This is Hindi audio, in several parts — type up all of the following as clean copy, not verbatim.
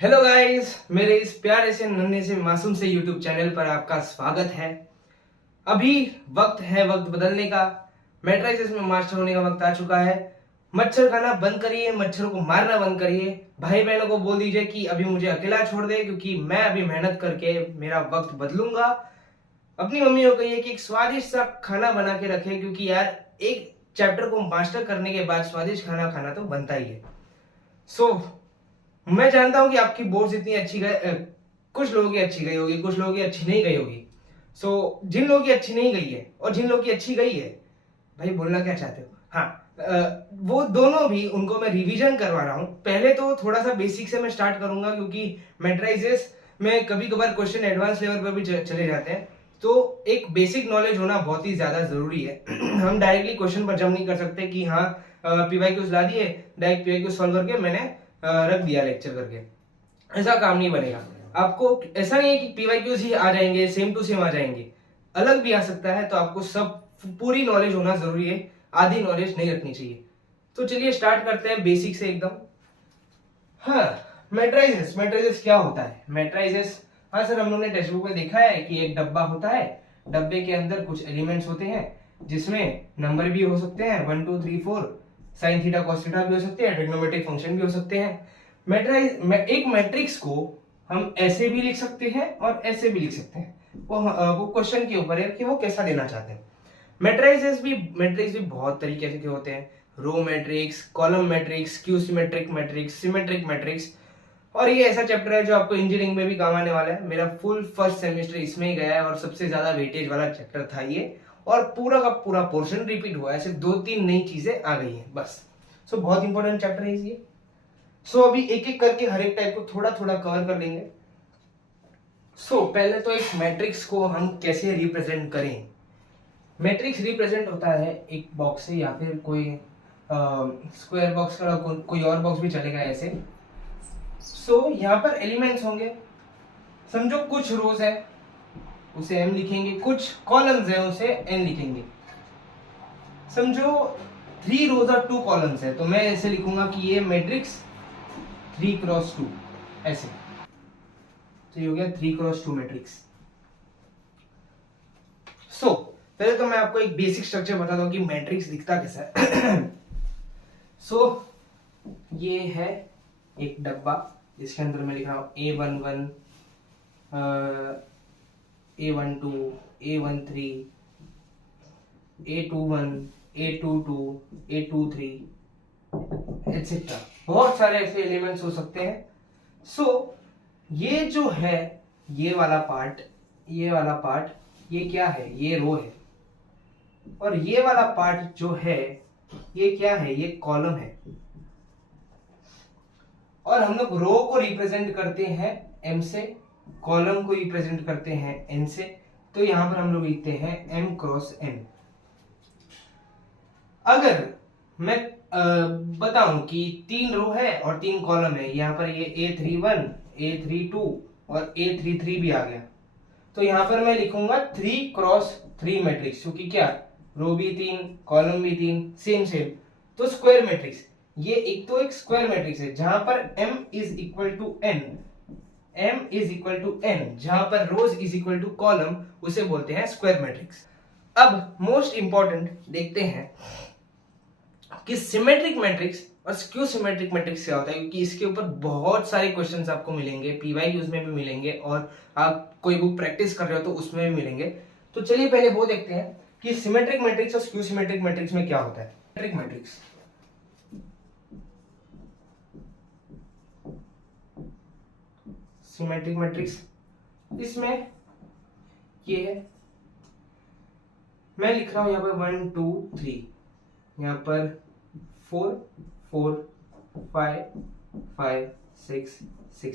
हेलो गाइस, मेरे इस प्यारे से नन्हे से मासूम से यूट्यूब चैनल पर आपका स्वागत है। अभी वक्त बदलने का। मैट्रिसेस में मास्टर होने का वक्त आ चुका है। मच्छर खाना बंद करिए, मच्छरों को मारना बंद करिए। भाई बहनों को बोल दीजिए कि अभी मुझे अकेला छोड़ दे, क्योंकि मैं अभी मेहनत करके मेरा वक्त बदलूंगा। अपनी मम्मी को कहिए कि एक स्वादिष्ट सा खाना बना के रखे, क्योंकि यार एक चैप्टर को मास्टर करने के बाद स्वादिष्ट खाना खाना तो बनता ही है। सो मैं जानता हूं कि आपकी बोर्ड्स इतनी अच्छी गए, कुछ लोगों की अच्छी गई होगी, कुछ लोगों की अच्छी नहीं गई होगी। जिन लोगों की अच्छी नहीं गई है और जिन लोगों की अच्छी गई है, भाई बोलना क्या चाहते हो? हाँ, वो दोनों भी उनको मैं रिवीजन करवा रहा हूं। पहले तो थोड़ा सा बेसिक से मैं स्टार्ट करूंगा, क्योंकि मैट्राइजेस में कभी कभार क्वेश्चन एडवांस लेवल पर भी चले जाते हैं, तो एक बेसिक नॉलेज होना बहुत ही ज्यादा जरूरी है। हम डायरेक्टली क्वेश्चन पर जंप नहीं कर सकते कि हाँ पीवाईक्यूज ला दिए, डायरेक्ट पीवाईक्यूज सॉल्व करके मैंने रख दिया लेक्चर करके। ऐसा काम नहीं बनेगा। आपको ऐसा नहीं है कि पीवाईक्यूज ही आ जाएंगे, सेम टू सेम आ जाएंगे, अलग भी आ सकता है। तो आपको सब पूरी नॉलेज होना जरूरी है, आधी नॉलेज नहीं रखनी चाहिए। तो चलिए स्टार्ट करते हैं बेसिक से एकदम। हाँ, मैट्राइजेस। मैट्राइजेस क्या होता है? मैट्राइजेस, हाँ सर, हम लोग ने टेक्स्ट बुक में देखा है कि एक डब्बा होता है, डब्बे के अंदर कुछ एलिमेंट्स होते हैं, जिसमें नंबर भी हो सकते हैं 1 2 3 4, साइन थीटा कॉस थीटा भी हो सकते हैं, ट्रिग्नोमेट्रिक फंक्शन भी हो सकते हैं। एक मैट्रिक्स को हम ऐसे भी लिख सकते हैं और ऐसे भी लिख सकते हैं। वो क्वेश्चन के ऊपर है कि वो कैसा लेना चाहते हैं। मैट्रिक्स भी बहुत तरीके के होते हैं। Row matrix, column matrix, skew symmetric matrix, symmetric matrix. और ये ऐसा चैप्टर है जो आपको इंजीनियरिंग में भी काम आने वाला है। मेरा फुल फर्स्ट सेमेस्टर इसमें ही गया है और सबसे ज्यादा वेटेज वाला चैप्टर था ये, और पूरा का पूरा पोर्शन रिपीट हुआ है, सिर्फ 2-3 नई चीजें आ गई हैं बस। बहुत इंपॉर्टेंट चैप्टर है ये। अभी एक एक करके हर एक टाइप को थोड़ा थोड़ा कवर कर लेंगे। पहले तो एक मैट्रिक्स को हम कैसे रिप्रेजेंट करें। मैट्रिक्स रिप्रेजेंट होता है एक बॉक्स से, या फिर कोई स्क्वायर बॉक्स का कोई और बॉक्स भी चलेगा ऐसे। यहाँ पर एलिमेंट्स होंगे। समझो कुछ रोज है, उसे m लिखेंगे, कुछ कॉलम्स है, उसे n लिखेंगे। समझो 3 रोज और 2 कॉलम्स है, तो मैं ऐसे लिखूंगा कि ये मैट्रिक्स 3x2 ऐसे। तो ये हो गया 3x2 मैट्रिक्स। पहले तो मैं आपको एक बेसिक स्ट्रक्चर बता दूं कि मैट्रिक्स दिखता कैसा है। ये है एक डब्बा, जिसके अंदर मैं लिख रहा हूं A11, A12, A13, A21, A22, A23 etcetera. बहुत सारे ऐसे एलिमेंट्स हो सकते हैं। ये जो है, ये वाला पार्ट, ये क्या है? ये रो है। और ये वाला पार्ट जो है, ये क्या है? ये कॉलम है। और हम लोग रो को रिप्रेजेंट करते हैं m से, कॉलम को रिप्रेजेंट करते हैं n से। तो यहां पर हम लोग लिखते हैं m क्रॉस n। अगर मैं बताऊं कि 3 रो है और 3 कॉलम है, यहां पर ये A31, A32 और A33 भी आ गया, तो यहां पर मैं लिखूंगा 3x3 मैट्रिक्स, क्योंकि क्या, रो भी 3, कॉलम भी 3, सेम। तो स्क्वायर मैट्रिक्स, ये एक स्क्वायर मैट्रिक्स है, जहां पर m is equal to n, जहां पर rows is equal to column, उसे बोलते हैं स्क्वायर मैट्रिक्स। अब मोस्ट इंपॉर्टेंट देखते हैं कि सिमेट्रिक मैट्रिक्स और स्क्यू सिमेट्रिक मैट्रिक्स क्या होता है, क्योंकि इसके ऊपर बहुत सारे क्वेश्चंस आपको मिलेंगे, पीवाईक्यूज में भी मिलेंगे, और आप कोई बुक प्रैक्टिस कर रहे हो तो उसमें भी मिलेंगे। तो चलिए पहले वो देखते हैं कि सिमेट्रिक मैट्रिक्स और स्क्यू सिमेट्रिक मैट्रिक्स में क्या होता है। सिमेट्रिक मैट्रिक्स, सिमेट्रिक मैट्रिक्स, इसमें ये है, मैं लिख रहा हूं यहां पर 1 2 3, यहां पर 4 4 5 5 6 6।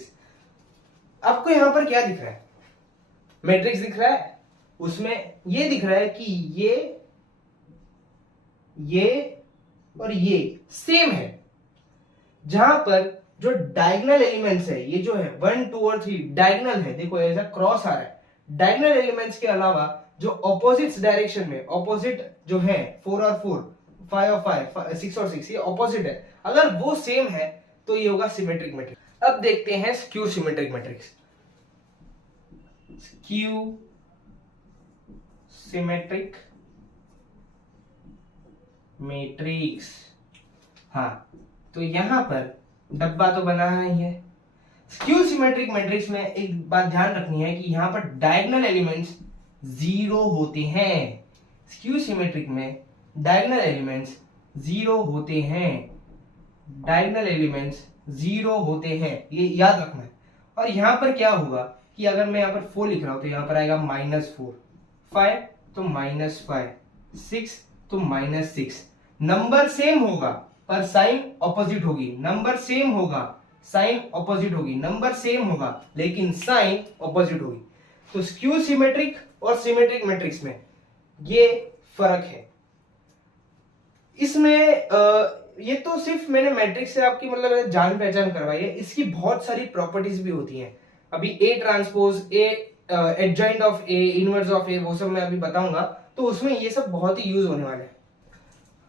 आपको यहां पर क्या दिख रहा है? मैट्रिक्स दिख रहा है, उसमें ये दिख रहा है कि ये और ये सेम है। जहां पर जो डायगोनल एलिमेंट्स है, ये जो है 1 2 और 3 डायगोनल है, देखो ऐसा क्रॉस आ रहा है। डायगोनल एलिमेंट्स के अलावा जो ऑपोजिट डायरेक्शन में, ऑपोजिट जो है 4 और 4, 5 और 5, 6 और 6, ये ऑपोजिट है, अगर वो सेम है तो ये होगा सिमेट्रिक मैट्रिक्स। अब देखते हैं skew symmetric matrix. Skew symmetric matrix. हाँ, तो यहां पर डब्बा तो बना ही है। स्क्यू सिमेट्रिक मैट्रिक्स में एक बात ध्यान रखनी है कि यहां पर डायगोनल एलिमेंट्स 0 होते हैं। स्क्यू सिमेट्रिक में डायगोनल एलिमेंट्स 0 होते हैं। डायगोनल एलिमेंट्स 0 होते हैं, ये याद रखना है। और यहां पर क्या होगा कि अगर मैं यहां पर 4 लिख रहा हूं तो यहां पर आएगा -4, 5 तो -5, 6 तो -6। नंबर सेम होगा पर साइन ऑपोजिट होगी। नंबर सेम होगा, साइन ऑपोजिट होगी। नंबर सेम होगा लेकिन साइन ऑपोजिट होगी। तो स्क्यू सिमेट्रिक और सिमेट्रिक मैट्रिक्स में ये फर्क है। इसमें ये तो सिर्फ मैंने मैट्रिक्स से आपकी मतलब जान पहचान करवाई है। इसकी बहुत सारी प्रॉपर्टीज भी होती हैं। अभी A transpose, A adjoint of A, inverse of A, वो सब मैं अभी बताऊंगा। तो उसमें ये सब बहुत ही यूज होने वाले हैं।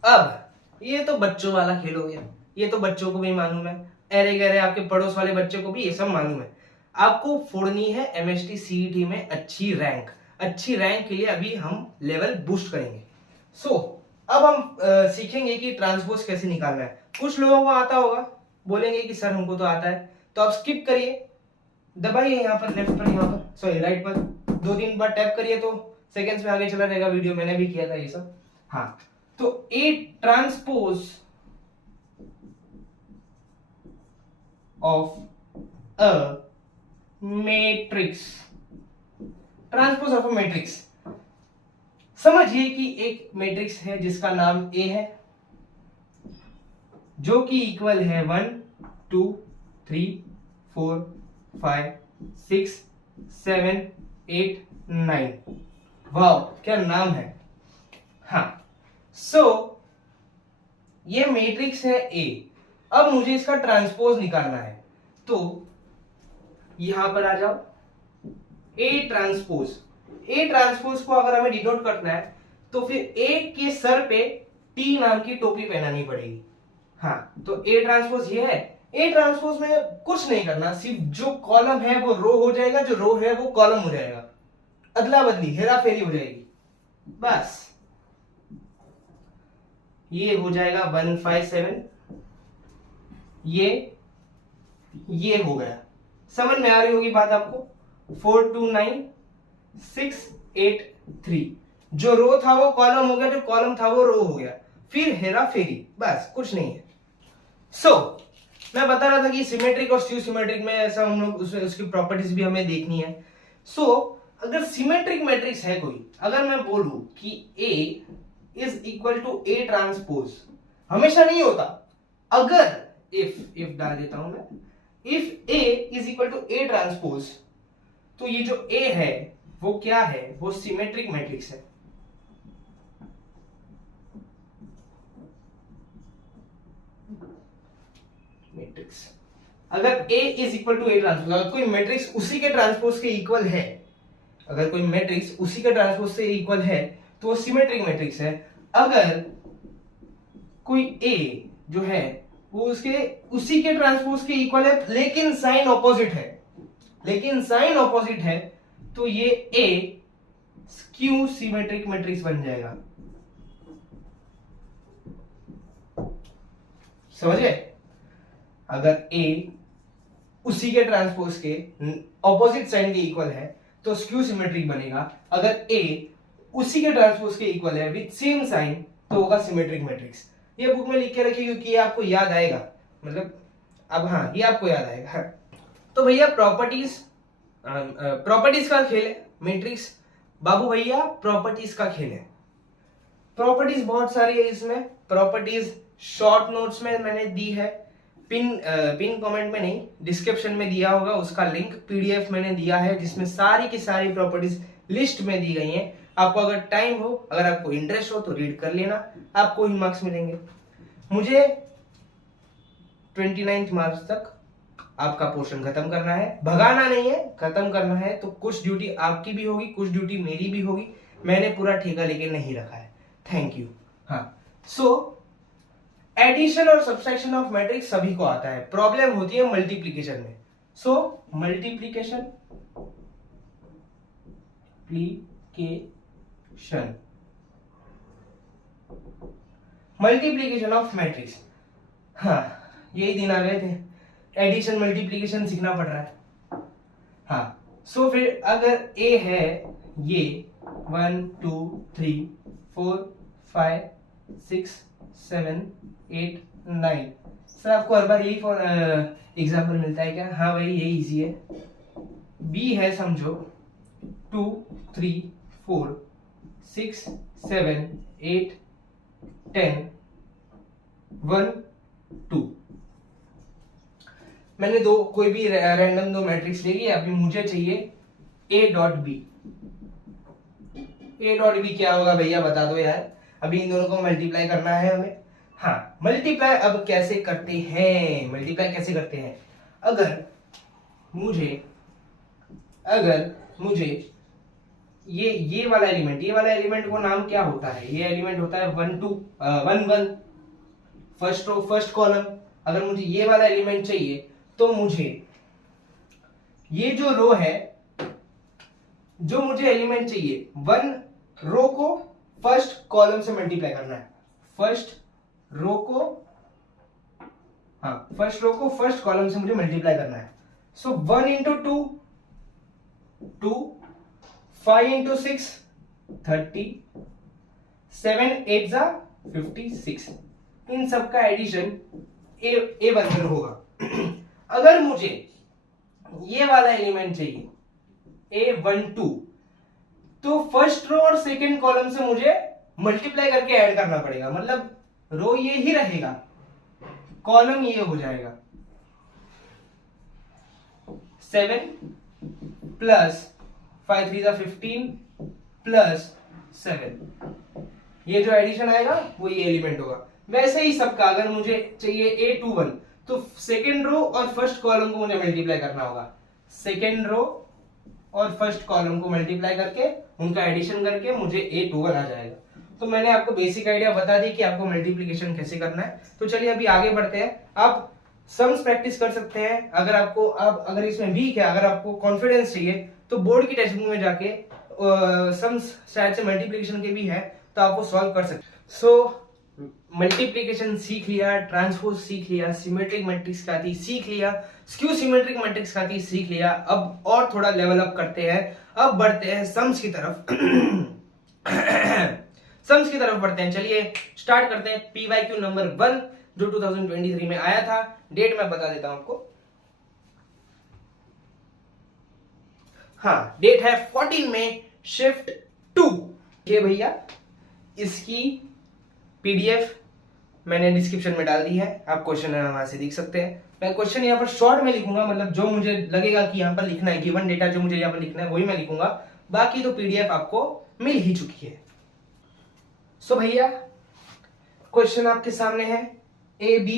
अब ये तो बच्चों वाला खेल हो गया, ये तो बच्चों को भी मालूम है, अरे गरे आपके पड़ोस वाले बच्चे को भी ये सब मालूम है। आपको फोड़नी है एमएसटी सीईटी में अच्छी रैंक। अच्छी रैंक के लिए अभी हम लेवल बूस्ट करेंगे। अब हम सीखेंगे कि ट्रांसपोज कैसे निकालना है। कुछ लोगों को आता होगा, बोलेंगे कि सर हमको तो आता है, तो आप स्किप करिए, दबाइए यहाँ पर लेफ्ट पर, यहाँ पर सॉरी राइट पर 2-3 बार टैप करिए तो सेकंड्स में आगे चला रहेगा वीडियो। मैंने भी किया था ये सब। हाँ, तो A transpose of a matrix, transpose of a matrix. समझिए कि एक मैट्रिक्स है जिसका नाम ए है, जो कि इक्वल है 1 2 3 4 5 6 7 8 9। वाह, क्या नाम है। हाँ, ये मैट्रिक्स है ए। अब मुझे इसका ट्रांसपोज निकालना है, तो यहां पर आ जाओ। ए ट्रांसपोज को अगर हमें डिनोट करना है तो फिर ए के सर पे टी नाम की टोपी पहनानी पड़ेगी। हाँ, तो ए ट्रांसपोज ये है। ए ट्रांसपोज में कुछ नहीं करना, सिर्फ जो कॉलम है वो रो हो जाएगा, जो रो है वो कॉलम हो जाएगा, अदला बदली हेरा फेरी हो जाएगी बस। ये हो जाएगा 1 5 7, ये हो गया। समझ में आ रही होगी बात आपको। 4 2 9 6 8 3, जो रो था वो कॉलम हो गया, जो कॉलम था वो रो हो गया, फिर हेरा फेरी, बस कुछ नहीं है। मैं बता रहा था कि सिमेट्रिक और स्क्यू सिमेट्रिक में ऐसा हम लोग उसकी प्रॉपर्टीज भी हमें देखनी है। अगर सिमेट्रिक मैट्रिक्स है कोई, अगर मैं बोलूं कि A is equal to A transpose, हमेशा नहीं होता। अगर इफ डाल देता हूं मैं, if A is equal to A transpose, तो ये जो A है वो क्या है, वो सिमेट्रिक मैट्रिक्स है। मैट्रिक्स अगर A is equal to A transpose, अगर कोई मैट्रिक्स उसी के ट्रांसपोज के इक्वल है, अगर कोई मैट्रिक्स उसी के ट्रांसपोज से इक्वल है तो वो सिमेट्रिक मैट्रिक्स है। अगर कोई A जो है वो उसी के ट्रांसपोज के इक्वल है लेकिन साइन ऑपोजिट है, तो ये A स्क्यू सिमेट्रिक मैट्रिक्स बन जाएगा। समझे? अगर A उसी के ट्रांसपोज के ऑपोजिट साइन के इक्वल है तो स्क्यू सिमेट्रिक बनेगा। अगर A उसी के ट्रांसपोज के इक्वल है विद सेम साइन तो होगा सिमेट्रिक मैट्रिक्स। ये बुक में लिख के रखिए क्योंकि ये आपको याद आएगा, मतलब अब हाँ ये आपको याद आएगा। तो भैया प्रॉपर्टीज का खेल है मैट्रिक्स। बाबू भैया प्रॉपर्टीज का खेल है। प्रॉपर्टीज बहुत सारी है इसमें। प्रॉपर्टीज शॉर्ट नोट्स में मैंने दी है, पिन कमेंट में नहीं, डिस्क्रिप्शन में दिया होगा उसका लिंक। पीडीएफ मैंने दिया है जिसमें सारी की सारी प्रॉपर्टीज लिस्ट में दी गई हैं। आपको अगर टाइम हो, अगर आपको इंटरेस्ट हो तो रीड कर लेना, आपको ही मार्क्स मिलेंगे। मुझे 29 मार्च तक आपका पोर्शन खत्म करना है, भगाना नहीं है, खत्म करना है। तो कुछ ड्यूटी आपकी भी होगी, कुछ ड्यूटी मेरी भी होगी। मैंने पूरा ठेका लेके नहीं रखा है। Thank you. हाँ, एडिशन और सब्सट्रैक्शन ऑफ मैट्रिक्स सभी को आता है, प्रॉब्लम होती है मल्टीप्लीकेशन में। So multiplication multiplication of matrix, हाँ यही दिन आ गए थे, एडिशन मल्टीप्लीकेशन सीखना पड़ रहा है। हाँ सो फिर अगर ए है ये 1 2 3 4 5 6 7 8 9, सर आपको हर बार यही एग्जाम्पल मिलता है क्या? हाँ भाई यही इजी है। बी है समझो 2 3 4 6 7 8 10 1 2। मैंने कोई भी रैंडम दो मैट्रिक्स ले लिया। अभी मुझे चाहिए A dot B. A dot B क्या होगा भैया बता दो यार, अभी इन दोनों को मल्टीप्लाई करना है हमें। हाँ मल्टीप्लाई अब कैसे करते हैं, मल्टीप्लाई कैसे करते हैं? अगर मुझे ये वाला एलिमेंट को नाम क्या होता है? ये एलिमेंट होता है 1 2 1 1 फर्स्ट कॉलम। अगर मुझे ये वाला एलिमेंट चाहिए तो मुझे ये जो रो है, जो मुझे एलिमेंट चाहिए 1 रो को फर्स्ट कॉलम से मल्टीप्लाई करना है। फर्स्ट रो को फर्स्ट कॉलम से मुझे मल्टीप्लाई करना है। सो 1 इंटू 2 2, 5 इंटू 6 30, 7 8 जा 56। इन सब का एडिशन ए बनकर होगा। अगर मुझे ये वाला एलिमेंट चाहिए A12, तो फर्स्ट रो और सेकंड कॉलम से मुझे मल्टीप्लाई करके ऐड करना पड़ेगा। मतलब रो ये ही रहेगा, कॉलम ये हो जाएगा। 7 प्लस 5 3 15 प्लस 7, ये जो एडिशन आएगा वो ये एलिमेंट होगा। वैसे ही सबका अगर मुझे चाहिए A21, तो सेकेंड रो और फर्स्ट कॉलम को मुझे मल्टीप्लाई करना होगा। सेकेंड रो और फर्स्ट कॉलम को मल्टीप्लाई करके उनका एडिशन करके मुझे A21 आ जाएगा। तो मैंने आपको बेसिक आइडिया बता दी कि आपको मल्टीप्लिकेशन कैसे करना है। तो चलिए अभी आगे बढ़ते हैं। आप सम्स प्रैक्टिस कर सकते हैं। अगर इसमें वीक है, अगर आपको कॉन्फिडेंस चाहिए तो बोर्ड की टेक्स्ट बुक में जाके सम्स शायद से मल्टीप्लिकेशन के भी है तो आपको सॉल्व कर सकते हैं। सो मल्टीप्लिकेशन सीख लिया, ट्रांसपोज सीख लिया, सिमेट्रिक मैट्रिक्स का थी सीख लिया, स्क्यू सिमेट्रिक मैट्रिक्स का थी सीख लिया। अब और थोड़ा लेवल अप करते हैं, अब बढ़ते हैं सम्स की तरफ। सम्स की तरफ बढ़ते हैं। चलिए स्टार्ट करते हैं। PYQ नंबर 1 जो 2023 में आया था। डेट मैं बता देता हूं आपको। हाँ डेट है 14 में शिफ्ट 2। ये भैया इसकी PDF मैंने डिस्क्रिप्शन में डाल दी है, आप क्वेश्चन वहां से देख सकते हैं। मैं क्वेश्चन यहाँ पर शॉर्ट में लिखूंगा, मतलब जो मुझे लगेगा कि यहाँ पर लिखना है, गिवन डेटा जो मुझे यहाँ पर लिखना है वही मैं लिखूंगा। बाकी तो PDF आपको मिल ही चुकी है। सो भैया क्वेश्चन आपके सामने है। AB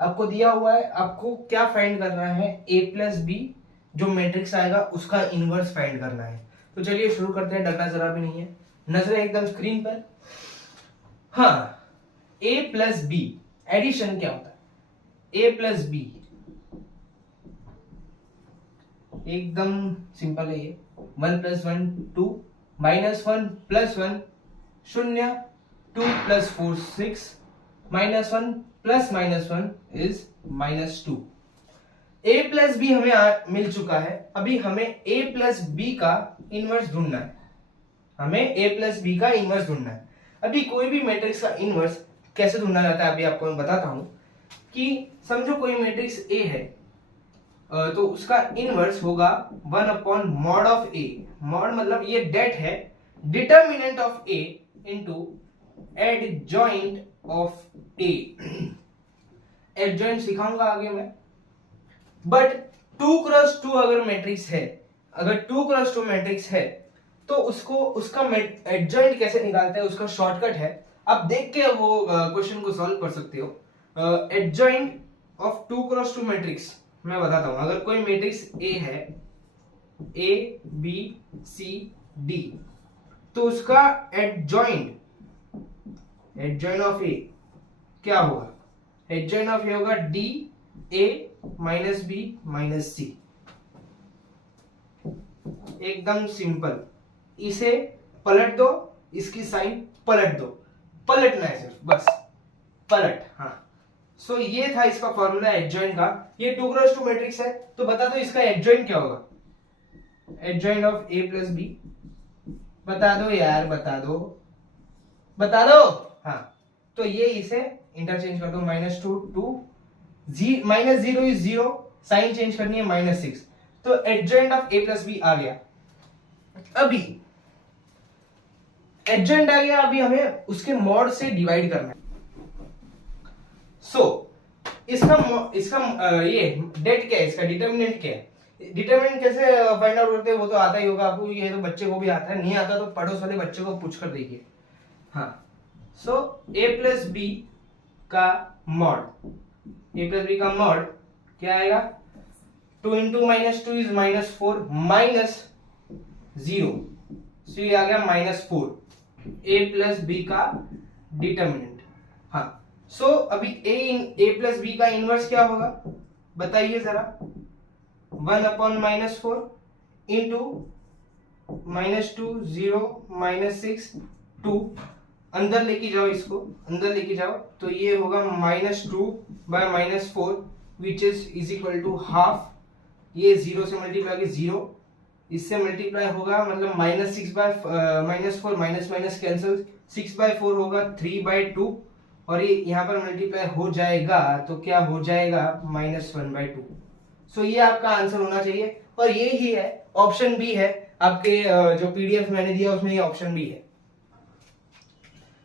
आपको दिया हुआ है, आपको क्या फाइंड करना है? A प्लस B जो मैट्रिक्स आएगा उसका इनवर्स फाइंड करना है। तो चलिए शुरू करते हैं, डरना जरा भी नहीं है। नजरें एकदम स्क्रीन पर। हाँ A प्लस बी एडिशन क्या होता है? A प्लस बी एकदम सिंपल है ये। 1 plus 1 2, -1 plus 1 0, 2 plus 4 6, -1 plus -1 is -2। A plus B हमें मिल चुका है। अभी हमें A प्लस बी का इनवर्स ढूंढना है। हमें A प्लस बी का इनवर्स ढूंढना है। अभी कोई भी मैट्रिक्स का इनवर्स कैसे ढूंढना जाता है अभी आपको मैं बताता हूं। कि समझो कोई मैट्रिक्स A है, तो उसका इनवर्स होगा 1 upon mod of A। Mod मतलब ये डेट है, determinant of A into adjoint of A। Adjoint सिखाऊंगा आगे मैं। बट 2 क्रॉस 2 अगर मैट्रिक्स है, अगर 2 क्रॉस 2 मैट्रिक्स है तो उसका एडजॉइंट कैसे निकालते हैं, उसका शॉर्टकट है। आप देख के वो क्वेश्चन को सॉल्व कर सकते हो। एडजॉइंट ऑफ 2 क्रॉस 2 मैट्रिक्स मैं बताता हूं। अगर कोई मैट्रिक्स A है, A B C D, तो उसका एडजॉइंट ऑफ A क्या होगा? एडजॉइंट ऑफ ये होगा D A minus B minus C. एकदम सिंपल, इसे पलट दो, इसकी साइन पलट दो, पलटना है सिर्फ, बस पलट। हाँ, सो ये था इसका फॉर्मूला एडजॉइंट का। ये 2x2 मैट्रिक्स है, तो बता दो इसका एडजॉइंट क्या होगा। Adjoint of A plus B, बता दो यार, बता दो, बता दो। हाँ, तो ये इसे इंटरचेंज कर दो, -2 2 -0 इज 0, साइन चेंज करनी है -6, तो adjoint of A plus B आ गया। अभी एडजॉइंट आ गया, अभी हमें उसके मॉड से डिवाइड करना है। इसका ये डेट क्या है, इसका डिटर्मिनेंट क्या है। डिटर्मिनेंट कैसे फाइंड आउट करते हैं वो तो आता ही होगा आपको, ये तो बच्चे को भी आता है, नहीं आता तो पड़ोस वाले बच्चे को पूछ कर देखिए। हाँ, सो a प्लस बी का मॉड, a प्लस बी का मॉड क्या आएगा, 2 इंटू -2 इज -4 -0, सो ये आ गया -4, a प्लस बी का डिटर्मिनेंट। हाँ, सो अभी a प्लस बी का इनवर्स क्या होगा बताइए जरा, 1/-4 इंटू -2 0 -6 2, अंदर लेके जाओ, इसको अंदर लेके जाओ, तो ये होगा -2/-4 which is equal to half. ये 0 से मल्टीप्लाई के 0, इससे मल्टीप्लाई होगा मतलब -6/-4 माइनस कैंसिल, 6/4 होगा 3/2, और ये यहाँ पर मल्टीप्लाई हो जाएगा तो क्या हो जाएगा -1/2। सो ये आपका आंसर होना चाहिए, और ये ही है, ऑप्शन बी है आपके जो पीडीएफ मैंने दिया उसमें ये ऑप्शन बी है।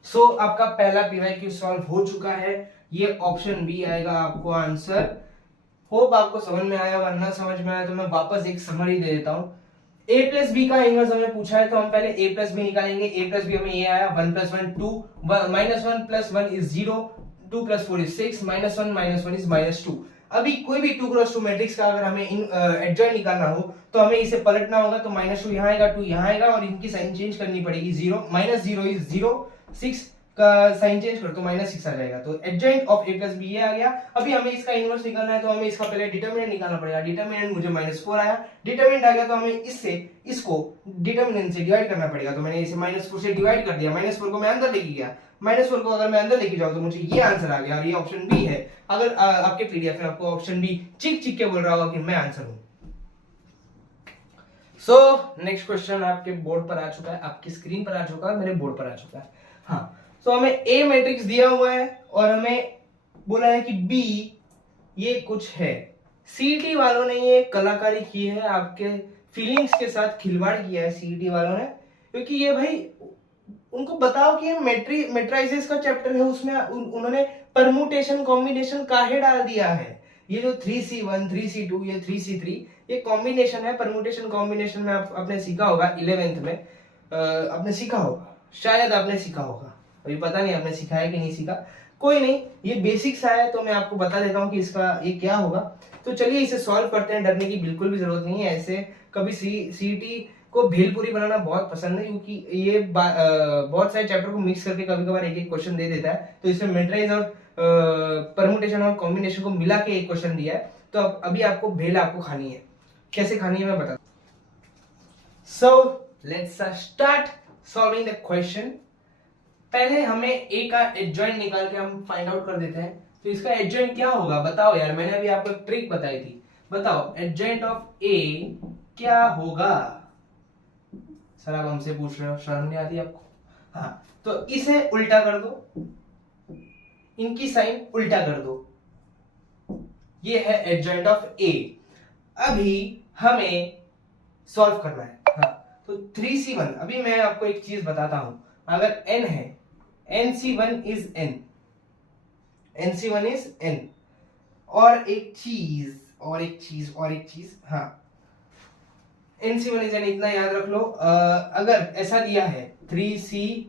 सो आपका पहला पीवाईक्यू सॉल्व हो चुका है, ये ऑप्शन बी आएगा आपको आंसर। होप आपको समझ में आया, वरना समझ में आया तो मैं वापस एक समरी दे देता हूँ। a प्लस बी का इनवर्स हमें पूछा है, तो हम पहले a प्लस बी निकालेंगे। a प्लस बी हमें ये आया 1 + 1 2, -1 + 1 इज 0, 2 + 4 इज 6, -1 इज -2। अभी कोई भी 2x2 मैट्रिक्स का अगर हमें एडजॉइंट निकालना हो तो हमें इसे पलटना होगा, तो -2 यहाँ आएगा, 2 यहाँ आएगा, और इनकी साइन चेंज करनी पड़ेगी। 0 -0 इज 0, 6 का साइन चेंज कर तो -6 आ जाएगा। तो adjoint of a plus B ये आ गया। अभी हमें इसका इनवर्स निकालना है, तो हमें इसका पहले डिटरमिनेंट निकालना पड़ेगा। डिटरमिनेंट मुझे -4 आया, डिटरमिनेंट आ गया, तो हमें इसको डिटरमिनेंट से डिवाइड करना पड़ेगा। तो मैंने इसे -4 से डिवाइड कर दिया, -4 को मैं अंदर लेके गया, -4 को अगर मैं अंदर लेके जाऊं तो मुझे ये आंसर आ गया, और ये ऑप्शन बी है। अगर आपके पीडीएफ में आपको ऑप्शन बी चिक चिक के बोल रहा होगा कि मैं आंसर हूं। सो नेक्स्ट क्वेश्चन आपके बोर्ड पर आ चुका है, आपकी स्क्रीन पर आ चुका है, मेरे बोर्ड पर आ चुका है। हाँ, तो हमें ए मैट्रिक्स दिया हुआ है और हमें बोला है कि बी ये कुछ है। सीईटी वालों ने ये कलाकारी की है, आपके फीलिंग्स के साथ खिलवाड़ किया है सीईटी वालों ने, क्योंकि ये भाई उनको बताओ कि ये मैट्रिसेस का चैप्टर है, उसमें उन्होंने परम्यूटेशन कॉम्बिनेशन काहे डाल दिया है। ये जो 3C1 3C2 ये 3C3 ये कॉम्बिनेशन है, परम्यूटेशन कॉम्बिनेशन में आपने सीखा होगा 11th में, आपने सीखा होगा, शायद आपने सीखा होगा, अभी पता नहीं आपने सीखा है कि नहीं सीखा, कोई नहीं, ये बेसिक्स है तो मैं आपको बता देता हूँ कि इसका ये क्या होगा। तो चलिए इसे सॉल्व करते हैं, डरने की बिल्कुल भी जरूरत नहीं है। ऐसे कभी सीईटी को भेलपुरी बनाना बहुत पसंद है, क्योंकि ये बहुत सारे चैप्टर को मिक्स करके कभी कभार एक एक क्वेश्चन दे देता है। तो इसमें मैट्रिक्स और परम्यूटेशन और कॉम्बिनेशन को मिला के एक क्वेश्चन दिया है, तो अभी आपको भेल आपको खानी है। कैसे खानी है मैं बता। So let's start solving the question. पहले हमें ए का एडजॉइंट निकाल के हम फाइंड आउट कर देते हैं। तो इसका एडजॉइंट क्या होगा बताओ यार, मैंने अभी आपको एक ट्रिक बताई थी, बताओ एडजॉइंट ऑफ ए क्या होगा। सर आप हमसे पूछ रहे हो, शर्म नहीं आती आपको। हाँ, तो इसे उल्टा कर दो, इनकी साइन उल्टा कर दो, ये है एडजॉइंट ऑफ ए। अभी हमें सॉल्व करना है। हाँ, तो 3C1, अभी मैं आपको एक चीज बताता हूं, अगर n है NC1 is n, NC1 is n, और एक चीज, हाँ, NC1 इज n, इतना याद रख लो। अगर ऐसा दिया है 3C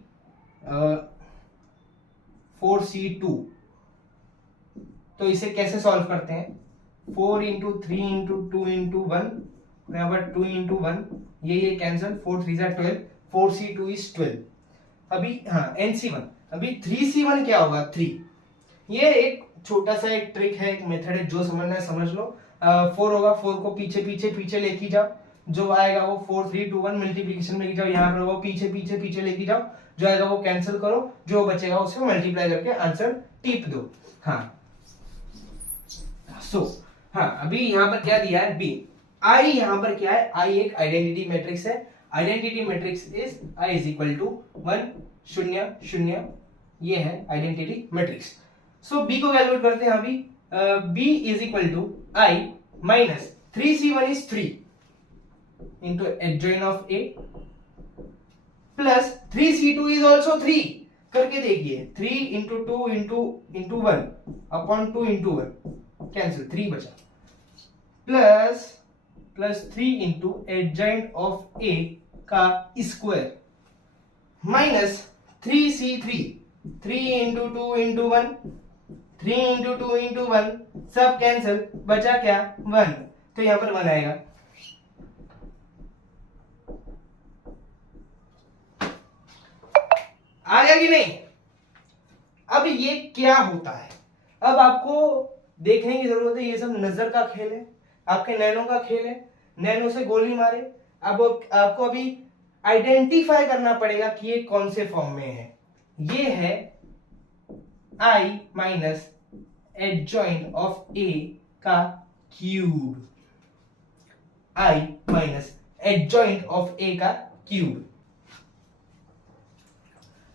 4C2, तो इसे कैसे सॉल्व करते हैं, 4 इंटू 3 इंटू 2 इंटू 1, यहाँ पर 2 इंटू 1, ये कैंसिल, 4 3 12, 4C2 इज 12। अभी हाँ NC1, अभी 3C1 क्या होगा 3, ये एक छोटा सा एक ट्रिक है, एक मेथड है, जो समझना है समझ लो। 4 होगा, 4 को पीछे पीछे पीछे लेके जाओ, जो आएगा वो 4 3 2 1 मल्टीप्लीकेशन में लेके जाओ, यहाँ पर वो पीछे पीछे पीछे लेके जाओ, जो आएगा वो कैंसिल करो, जो बचेगा उसको मल्टीप्लाई करके आंसर टिप दो। हाँ हाँ अभी यहाँ पर क्या दिया है, बी। आई यहाँ पर क्या है, आई एक आइडेंटिटी मैट्रिक्स है। Identity matrix is I is equal to 1 0 0, ये है आइडेंटिटी मैट्रिक्स। सो बी को कैलकुलेट करते हैं अभी। B is equal to I minus 3c1 is 3 into adjoint of A plus 3c2 is also 3 करके देखिए, 3 into 2 into 1 upon 2 into 1 cancel, 3 बचा, plus 3 into adjoint of A का square minus 3c3, 3 into 2 into 1, 3 into 2 into 1 सब कैंसिल, बचा क्या 1, तो यहां पर 1 आएगा। आ गया कि नहीं? अब ये क्या होता है, अब आपको देखने की जरूरत है। ये सब नजर का खेल है, आपके नैनो का खेल है, नैनो से गोली मारे। अब आपको अभी आइडेंटिफाई करना पड़ेगा कि ये कौन से फॉर्म में है। ये है I minus adjoint of A का cube, I minus adjoint of A का क्यूब।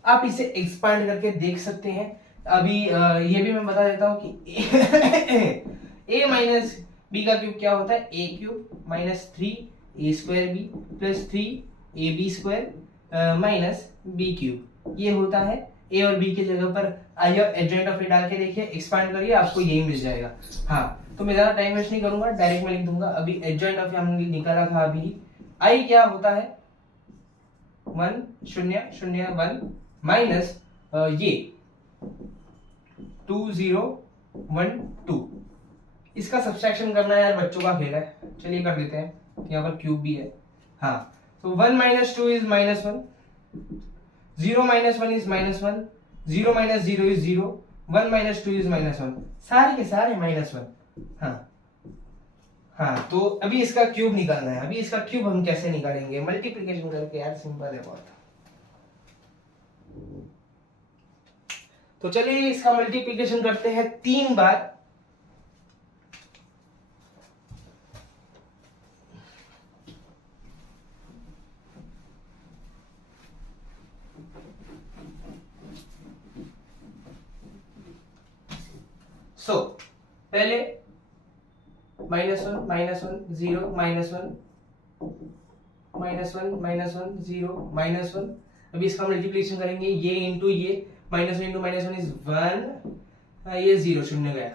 आप इसे एक्सपांड करके देख सकते हैं। अभी ये भी मैं बता देता हूं कि ए माइनस बी का क्यूब क्या होता है, A cube minus 3 A square B plus 3 A B square minus B cube, ये होता है। ए और बी की जगह पर आई और एडजॉइंट ऑफ ए डाल के देखिए, एक्सपांड करिए, आपको यही मिल जाएगा। हाँ, तो मैं ज्यादा टाइम वेस्ट नहीं करूंगा, डायरेक्ट मैं लिख दूंगा। अभी एडजॉइंट ऑफ हमने निकाला था अभी, आई क्या होता है 1 0 0 1 माइनस ये 2 0 1 2। इसका सब्सट्रैक्शन करना है यार, बच्चों का खेल है, चलिए कर देते हैं। यहाँ पर क्यूब भी है। हाँ, तो 1 minus 2 is minus 1, 0 minus 1 is minus 1, 0 minus 0 is 0, 1 minus 2 is minus 1, सारे के सारे माइनस 1। हाँ हाँ, तो अभी इसका क्यूब निकालना है। अभी इसका क्यूब हम कैसे निकालेंगे, मल्टीप्लिकेशन करके यार, सिंपल है बहुत। तो चलिए इसका मल्टीप्लिकेशन करते हैं 3 बार। पहले -1 -1 0 -1 -1 0 -1। अभी इसका मल्टीप्लिकेशन करेंगे, ये इंटू ये, -1 इंटू -1 इज 1, ये 0 शून्य गया।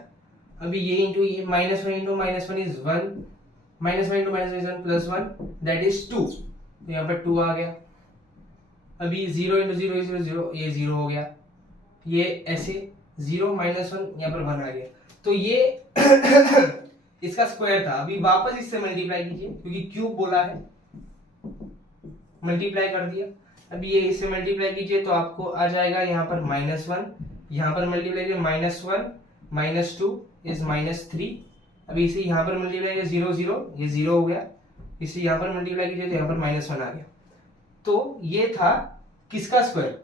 अभी ये इंटू ये, -1 into -1 is 1, -1 into -1 is 1 plus 1 that is 2, तो यहाँ पर 2 आ गया। अभी 0 इंटू 0 इज 0, ये 0 हो गया। ये ऐसे 0 -1 यहाँ पर 1 आ गया। तो ये इसका स्क्वायर था। अभी वापस इससे मल्टीप्लाई कीजिए, क्योंकि क्यूब बोला है, मल्टीप्लाई कर दिया। अभी ये इससे मल्टीप्लाई कीजिए तो आपको आ जाएगा यहाँ पर -1, यहाँ पर मल्टीप्लाई कीजिए -1 -2 इज -3। अभी इसे यहाँ पर मल्टीप्लाई कीजिए 0 0, ये 0 हो गया। इसे यहाँ पर मल्टीप्लाई कीजिए तो यहाँ पर -1 आ गया। तो ये था किसका स्क्वायर?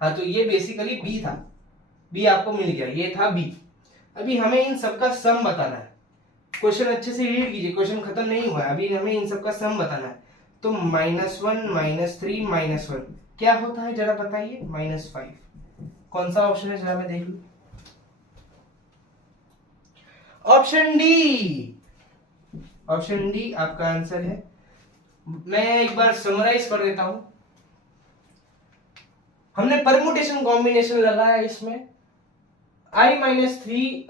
हाँ, तो ये बेसिकली b था, b आपको मिल गया, ये था b। अभी हमें इन सबका सम बताना है। क्वेश्चन अच्छे से रीड कीजिए, क्वेश्चन खत्म नहीं हुआ है, अभी हमें इन सबका सम बताना है। तो -1 -3 -1 क्या होता है जरा बताइए, -5। कौन सा ऑप्शन है जरा मैं देख लूं? ऑप्शन डी, ऑप्शन डी आपका आंसर है। मैं एक बार समराइज कर देता हूं। हमने परमुटेशन कॉम्बिनेशन लगाया इसमें, i minus 3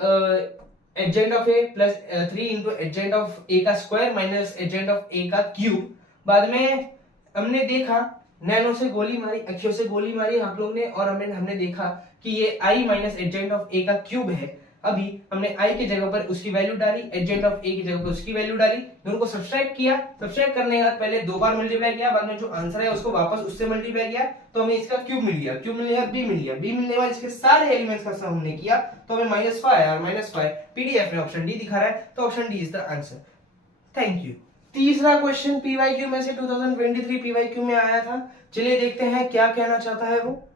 adjoint of A plus 3 into adjoint of A का square minus adjoint of A का क्यूब। बाद में हमने देखा, नैनो से गोली मारी, अक्षयों से गोली मारी आप लोग ने, और हमने देखा कि ये i minus adjoint of A का क्यूब है। अभी हमने i की जगह पर उसकी वैल्यू डाली, एडजेंट ऑफ a की जगह पर उसकी वैल्यू डाली, दोनों को सब्सट्रैक्ट किया। सब्सट्रैक्ट करने के बाद पहले 2 बार मल्टीप्लाई किया, बाद में जो आंसर है उसको वापस उससे मल्टीप्लाई किया, तो हमें इसका क्यूब मिल गया। क्यूब मिल गया, b मिल गया। b मिलने के बाद इसके सारे एलिमेंट्स का सम हमने किया तो हमें -5 आया, और -5 पीडीएफ में ऑप्शन डी दिखा रहा है, तो option D is the answer. Thank you. तीसरा क्वेश्चन पीवाईक्यू में से 2023 पीवाईक्यू में आया था। चलिए देखते हैं क्या कहना चाहता है वो।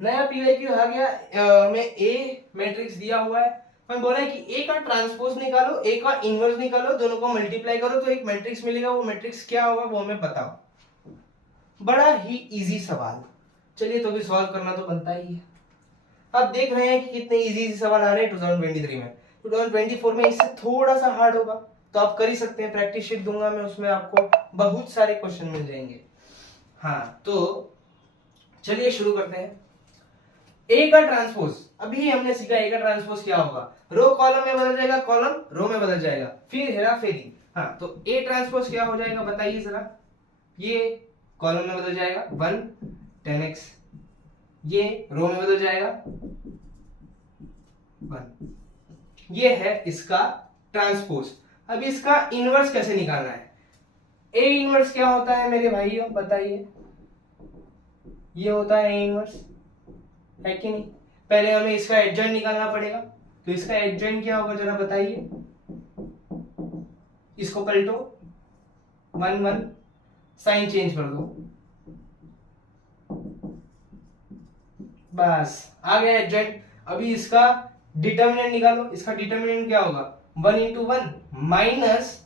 नया पीवाईक्यू आ गया। हमें ए मैट्रिक्स दिया हुआ है, हम बोला है कि ए का ट्रांसपोज निकालो, ए का इनवर्स निकालो, दोनों को मल्टीप्लाई करो तो एक मैट्रिक्स मिलेगा। वो मैट्रिक्स क्या होगा वो हमें बताओ। बड़ा ही इजी सवाल। चलिए तो भी सॉल्व करना तो बनता ही है। आप देख रहे हैं कि कितने इजी सवाल आ रहे हैं 2023 में। 2024 में इससे थोड़ा सा हार्ड होगा, तो आप कर ही सकते हैं। प्रैक्टिस शीट दूंगा मैं, उसमें आपको बहुत सारे क्वेश्चन मिल जाएंगे। हाँ, तो चलिए शुरू करते हैं। ए का ट्रांसपोज, अभी हमने सीखा ए का ट्रांसपोज क्या होगा। रो कॉलम में बदल जाएगा, कॉलम रो में बदल जाएगा, फिर हेरा फेरी। हाँ, तो ए ट्रांसपोज क्या हो जाएगा बताइए जरा। ये कॉलम में बदल जाएगा 1 10x, ये रो में बदल जाएगा 1। ये है इसका ट्रांसपोज। अब इसका इनवर्स कैसे निकालना है। ए इनवर्स क्या होता है मेरे भाइयों बताइए। ये होता है ए इनवर्स, है कि नहीं। पहले हमें इसका एडजेंट निकालना पड़ेगा, तो इसका एडजेंट क्या होगा जरा बताइए। इसको पलटो 1 1, साइन चेंज कर दो, बस आ गया एडजेंट। अभी इसका डिटर्मिनेंट निकालो। इसका डिटर्मिनेंट क्या होगा 1 into 1 माइनस,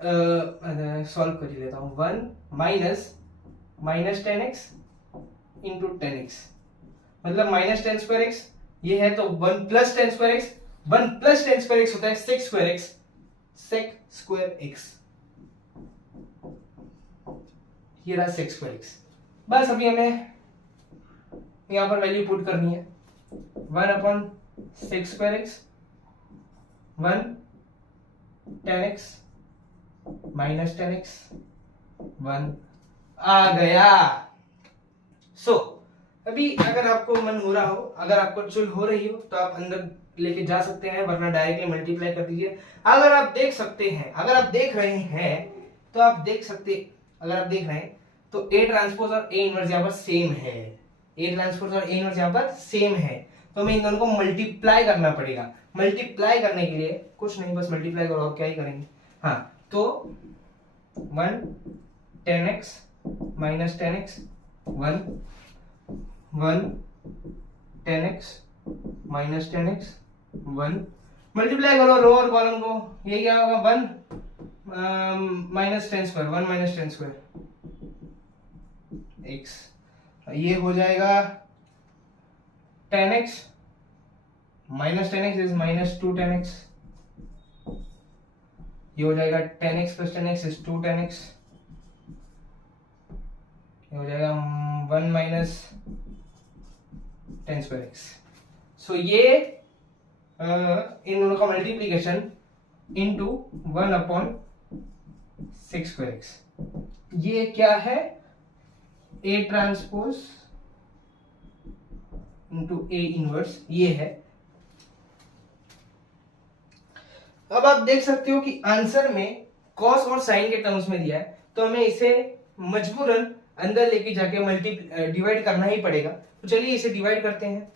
सॉल्व कर ही लेता हूं, 1 माइनस 10x इंटू 10x, मतलब -10^2x। ये है तो 1 + 10^2x, 1 + 10^2x होता है sec²x, sec²x। ये रहा sec²x। बस अभी हमें यहां पर वैल्यू पुट करनी है। 1/sec²x, 1 10x -10x, 1 आ गया। अभी अगर आपको मन हो रहा हो, अगर आपको चुल हो रही हो, तो आप अंदर लेके जा सकते हैं, वरना डायरेक्टली मल्टीप्लाई कर दीजिए। अगर आप देख सकते हैं, अगर आप देख रहे हैं तो आप देख सकते, अगर आप देख रहे हैं तो ए ट्रांसपोज और ए इनवर्स यहाँ पर सेम है। ए ट्रांसपोज और ए इनवर्स यहाँ पर सेम है, तो हमें इन दोनों को मल्टीप्लाई करना पड़ेगा। मल्टीप्लाई करने के लिए कुछ नहीं, बस मल्टीप्लाई करो, क्या ही करेंगे। हाँ, तो 1 10x -10x, 1 10x -10x, 1। Multiply करो रो और कॉलम को, ये क्या होगा 1 -10², 1 -10² x। ये हो जाएगा 10x -10x इज -2 10x। ये हो जाएगा 10x + 10x इज 2 10x। ये हो जाएगा 1 -10²x। सो ये इन दोनों का मल्टीप्लीकेशन इंटू 1/sec²x। ये क्या है A transpose into A inverse, ये है। अब आप देख सकते हो कि आंसर में कॉस और साइन के टर्म्स में दिया है, तो हमें इसे मजबूरन अंदर लेके जाके डिवाइड करना ही पड़ेगा। तो चलिए इसे डिवाइड करते हैं।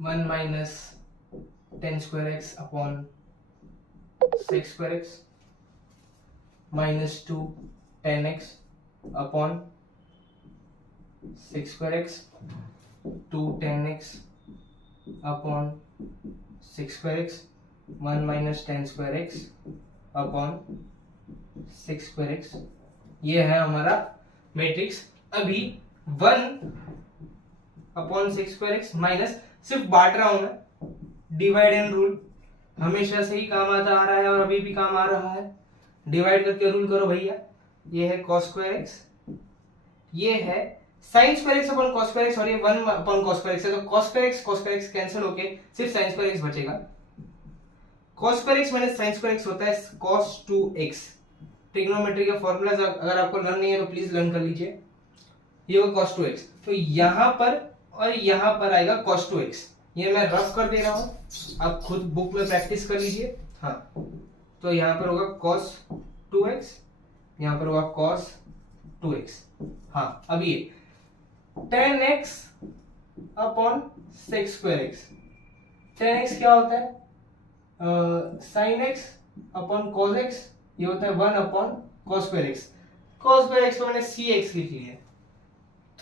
One -10²x upon sec²x -2 10x upon sec²x 2 10x upon sec²x 1 -10²x upon sec²x। ये है हमारा मैट्रिक्स। अभी 1/sec²x माइनस, सिर्फ बांट रहा हूं मैं, डिवाइड एंड रूल हमेशा से ही काम आता आ रहा है और अभी भी काम आ रहा है। डिवाइड करके रूल करो भैया। ये है cos स्क्वायर एक्स, ये है sin square x upon cos square x और ये 1 अपॉन cos स्क्वायर एक्स है। तो cos स्क्वायर एक्स कैंसिल होके सिर्फ sin स्क्वायर एक्स बचेगा। cos square x minus sin square x होता है cos 2x। ट्रिग्नोमेट्री का फॉर्मूला अगर आपको लर्न नहीं है तो प्लीज लर्न कर लीजिए। ये होगा cos 2x, तो यहां पर और यहां पर आएगा cos 2x। ये मैं रफ कर दे रहा हूं, आप खुद बुक में प्रैक्टिस कर लीजिए। हाँ, तो यहां पर होगा cos 2x, यहां पर होगा cos 2x। हाँ, अब ये tan x upon sec square x. tan x क्या होता है? sin x upon cos x, ये होता है 1 upon cos square x. cos square x को मैंने cx लिख लिया है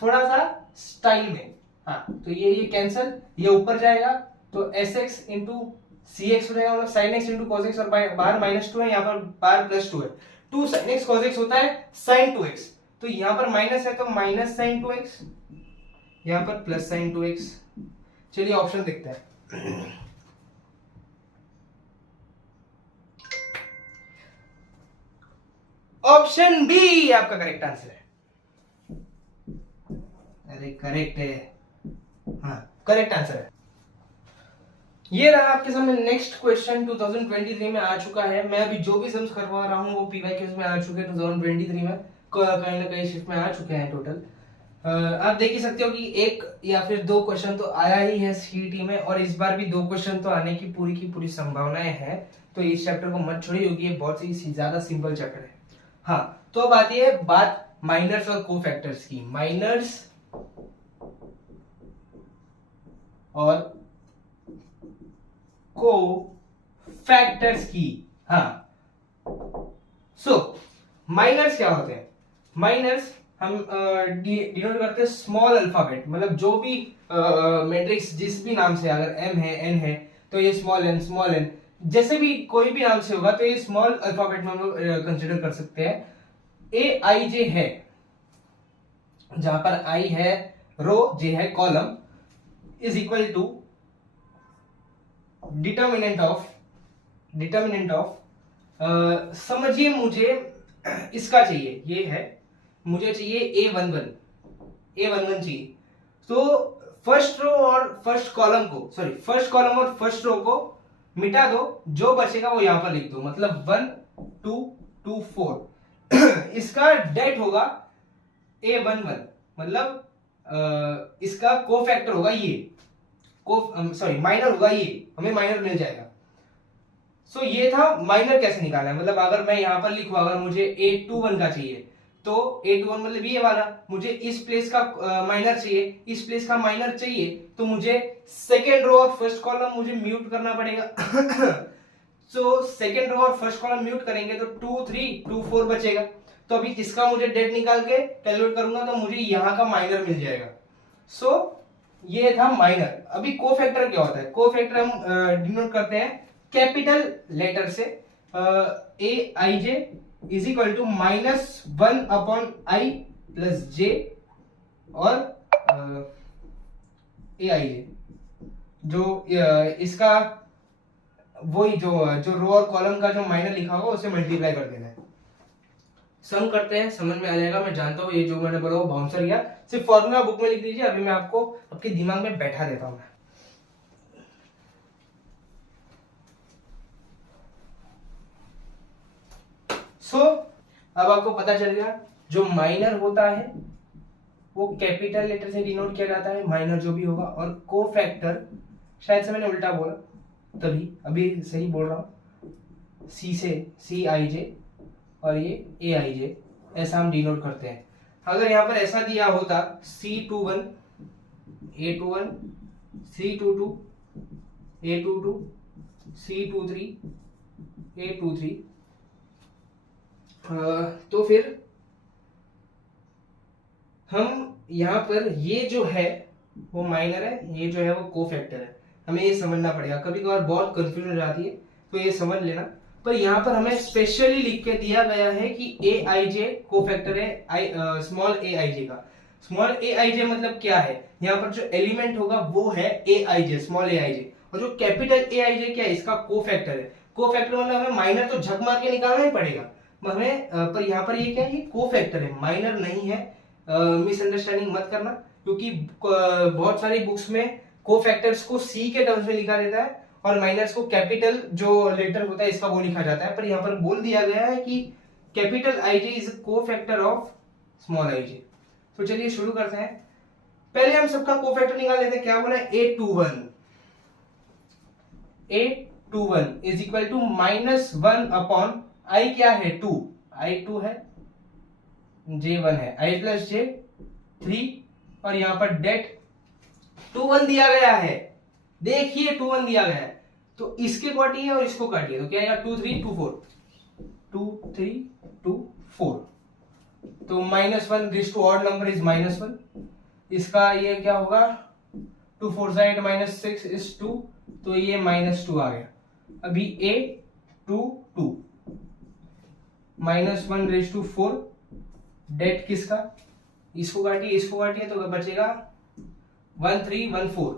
थोड़ा सा स्टाइल में। हाँ, तो ये कैंसल, ये ऊपर जाएगा तो sx इंटू cx हो जाएगा, मतलब sin x into cos x, और बाहर -2 है, यहाँ पर बाहर +2 है। 2 sin x cos x होता है sin 2x, तो यहाँ पर माइनस है तो माइनस sin 2x, यहाँ पर प्लस sin 2x। चलिए ऑप्शन देखते हैं। ऑप्शन बी आपका करेक्ट आंसर है। अरे करेक्ट है, हाँ करेक्ट आंसर है। ये रहा आपके सामने नेक्स्ट क्वेश्चन 2023 में आ चुका है। मैं अभी जो भी सम्स करवा रहा हूँ वो पीवाईक्यूज में आ चुके हैं 2023 में, कहीं ना कहीं शिफ्ट में आ चुके हैं टोटल। आप देख ही सकते हो कि एक या फिर 2 क्वेश्चन तो आया ही है सीईटी में, और इस बार भी 2 क्वेश्चन तो आने की पूरी संभावनाएं हैं। तो इस चैप्टर को मत छोड़िए क्योंकि ये बहुत ही ज्यादा सिंपल चैप्टर है। हाँ, तो अब आती है बात माइनर्स और कोफैक्टर्स की। माइनर्स और कोफैक्टर्स की। हाँ, सो माइनर्स क्या होते हैं? माइनर्स हम डिनोट करते हैं स्मॉल अल्फाबेट, मतलब जो भी मैट्रिक्स जिस भी नाम से, अगर m है n है तो ये स्मॉल n, जैसे भी कोई भी नाम से होगा तो ये स्मॉल अल्फाबेट में हम लोग कंसिडर कर सकते हैं। ए आई जे है, जहां पर आई है रो, जे है column, is equal to determinant of समझिए मुझे इसका चाहिए, ये है मुझे चाहिए A11 चाहिए। तो फर्स्ट रो और फर्स्ट कॉलम और फर्स्ट रो को मिटा दो, जो बचेगा वो यहां पर लिख दो, मतलब 1 2 2 4। इसका डेट होगा A11, मतलब इसका कोफैक्टर होगा ये, माइनर होगा ये, हमें माइनर मिल जाएगा। सो ये था माइनर कैसे निकालना है। मतलब अगर मैं यहां पर लिखूं, अगर मुझे A21 का चाहिए तो A21 मतलब ये वाला, मुझे इस प्लेस का माइनर चाहिए, इस प्लेस का माइनर चाहिए, तो मुझे सेकेंड रो और फर्स्ट कॉलम मुझे म्यूट करना पड़ेगा। सो सेकेंड रो और फर्स्ट कॉलम म्यूट करेंगे तो 2 3 2 4 बचेगा। तो अभी इसका मुझे डेट निकाल के कैलकुलेट करूंगा तो मुझे यहाँ का माइनर मिल जाएगा। सो ये था माइनर। अभी कोफैक्टर क्या होता है? कोफैक्टर हम डिनोट करते हैं कैपिटल लेटर से, A I J is equal to -1 upon I plus J और ए आई जे, जो इसका वही जो रो और कॉलम का जो माइनर लिखा होगा उसे मल्टीप्लाई कर देना है। सम करते हैं, समझ में आ जाएगा। मैं जानता हूँ ये जो मैंने बोला वो बाउंसर गया, सिर्फ फॉर्मूला बुक में लिख लीजिए। अभी मैं आपको आपके दिमाग में बैठा देता हूँ। अब आपको पता चल गया जो माइनर होता है वो कैपिटल लेटर से डिनोट किया जाता है, माइनर जो भी होगा, और कोफैक्टर शायद से मैंने उल्टा बोला तभी, अभी सही बोल रहा हूँ, सी से सी आई जे और ये ए आई जे, ऐसा हम डिनोट करते हैं। अगर यहाँ पर ऐसा दिया होता C21 A21 C22 A22 C23 A23, तो फिर हम यहाँ पर ये जो है वो माइनर है, ये जो है वो कोफैक्टर है। हमें ये समझना पड़ेगा, कभी कभार बहुत कंफ्यूजन हो जाती है तो ये समझ लेना। पर यहाँ पर हमें स्पेशली लिख के दिया गया है कि ए आई जे कोफैक्टर है स्मॉल ए आई जे का। स्मॉल ए आई जे मतलब क्या है? यहाँ पर जो एलिमेंट होगा वो है ए I J, small A I जे, और जो कैपिटल ए आई जे क्या है, इसका कोफैक्टर है। कोफैक्टर मतलब हमें माइनर तो झक मार के निकालना ही पड़ेगा हमें, पर यहाँ पर ये क्या है, ये कोफैक्टर है, माइनर नहीं है। मिसअंडरस्टैंडिंग मत करना, क्योंकि बहुत सारी बुक्स में कोफैक्टर्स को सी के टर्म्स में लिखा रहता है और माइनर्स को कैपिटल जो लेटर होता है इसका वो लिखा जाता है, पर यहाँ पर बोल दिया गया है कि capital I J is cofactor of small I J. तो चलिए शुरू करते हैं। पहले हम सबका कोफैक्टर निकाल लेते हैं। क्या बोला है, A21 is equal to -1 upon I क्या है 2, I2 है, J1 है, I प्लस J3 और यहां पर डेट 21 दिया गया है। देखिए 21 दिया गया है तो इसके काटिए और इसको काटिए तो क्या आएगा 2 3 2 4 2 3 2 4। तो -1 this to odd number is -1। इसका ये क्या होगा 2 4 8 -6 इज 2, तो ये -2 आ गया। अभी A2 2 -1 रेज टू 4 डेट किसका, इसको काटिए तो बचेगा 1 3 1 4।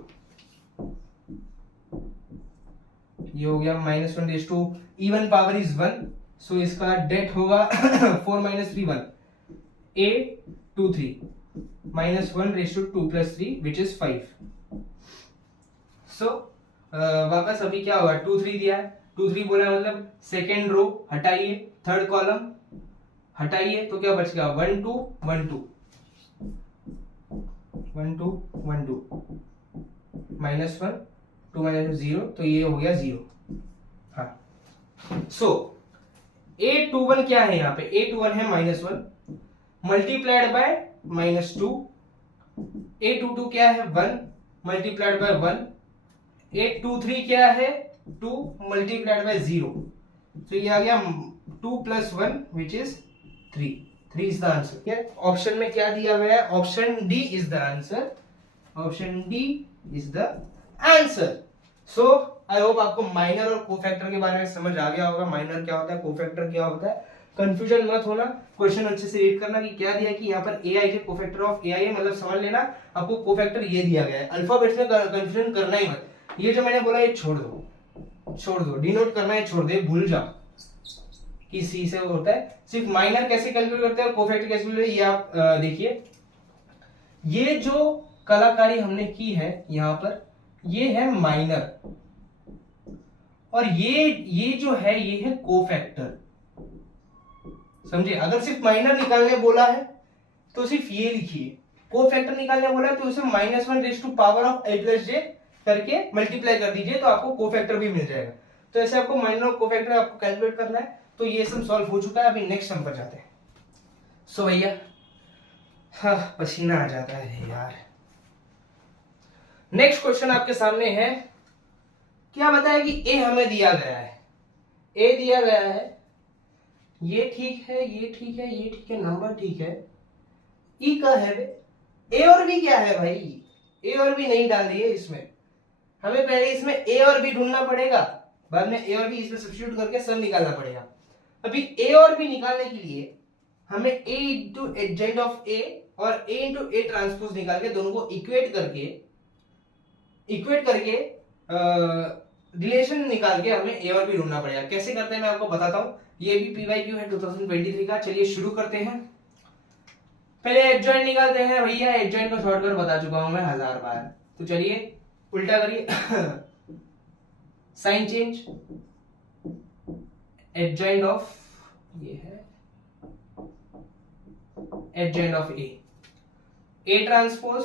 ये हो गया -1 raise to even power is 1, so इसका डेट होगा 4 -3 1 A2 3 -1 raise to 2 + 3 which is 5। So वापस अभी क्या होगा 2 3 दिया है, 2 3 बोला मतलब सेकेंड रो हटाइए, थर्ड कॉलम हटाइए तो क्या बचेगा 1 2 1 2 1 2 1 2 -1 2 -0, तो ये हो गया 0। हाँ सो A21 क्या है, यहाँ पे A21 है -1 मल्टीप्लाइड बाय -2, A22 क्या है 1 मल्टीप्लाइड बाय 1, A23 क्या है 2 मल्टीप्लाइड बाय 0, तो ये आ गया 2 + 1 which is 3। 3 is the answer. Option में क्या दिया गया है, option D is the answer, option D is the answer. So I hope आपको माइनर और कोफैक्टर के बारे में समझ आ गया होगा। माइनर क्या होता है, कोफैक्टर क्या होता है, कंफ्यूजन मत होना, क्वेश्चन अच्छे से रीड करना कि क्या दिया है कि यहाँ पर ए आई जे कोफैक्टर ऑफ ए आई ए, मतलब समझ लेना आपको कोफैक्टर ये दिया गया है। अल्फाबेट्स में कंफ्यूजन करना ही मत, ये जो मैंने बोला ये छोड़ दो, डिनोट करना है छोड़ दे, भूल जा कि सी से होता है। सिर्फ माइनर कैसे कैलकुलेट करते हैं और कोफैक्टर कैसे कैलकुलेट, ये आप देखिए। ये जो कलाकारी हमने की है यहाँ पर, ये है माइनर और ये जो है ये है कोफैक्टर। समझे, अगर सिर्फ माइनर निकालने बोला है तो सिर्फ ये लिखिए, कोफैक्टर निकालने बोला है तो उसे -1 raise to power of I + J करके मल्टीप्लाई कर दीजिए तो आपको कोफैक्टर भी मिल जाएगा। तो ऐसे आपको माइनर और कोफैक्टर आपको कैलकुलेट करना है। तो ये सब सॉल्व हो चुका है, अभी नेक्स्ट सम पर जाते हैं। सो भैया हाँ पसीना आ जाता है यार। नेक्स्ट क्वेश्चन आपके सामने है, क्या बताया कि ए हमें दिया गया है, ए दिया गया है, ये ठीक है, ये ठीक है, ये ठीक है, नंबर ठीक है, ई का है ए और बी क्या है भाई, ए और बी नहीं डाल दिए इसमें, हमें पहले इसमें ए और बी ढूंढना पड़ेगा, बाद में ए और बी इसमें सब्स्टिट्यूट करके सब निकालना पड़ेगा। अभी ए और बी निकालने के लिए हमें ए इंटू एडजेंट ऑफ ए और ए इंटू ए ट्रांसपोज निकाल के दोनों को इक्वेट करके रिलेशन निकाल के हमें ए और बी ढूंढना पड़ेगा। कैसे करते हैं मैं आपको बताता हूं, ये भी PYQ है 2023 का। चलिए शुरू करते हैं। पहले एडजॉइंट निकालते हैं भैया, एडजॉइंट का शॉर्टकट बता चुका हूं मैं 1000 बार। तो चलिए उल्टा करिए साइन चेंज, एडजॉइंट ऑफ ये है adjoint of A transpose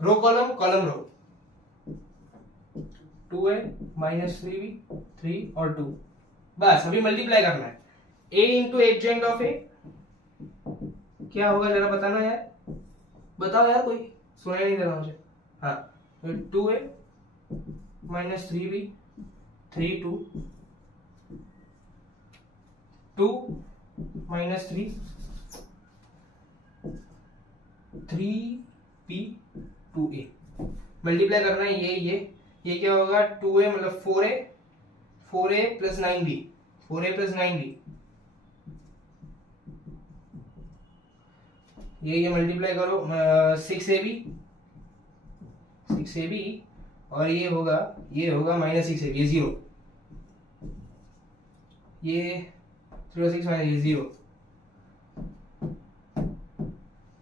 row column row 2a -3b 3 और 2, बस अभी मल्टीप्लाई करना है। a इंटू एडजॉइंट ऑफ ए क्या होगा जरा बताना यार, बताओ यार, कोई सुनाई नहीं दे रहा मुझे। हाँ तो 2a -3b 3 2 2 -3 3b 2a multiply करना है। ये क्या होगा 2a मतलब 4a plus 9b 4a plus 9b, ये मल्टीप्लाई करो 6ab 6ab और ये होगा -6ab, ये 0, ये 6 माइनस ये 0,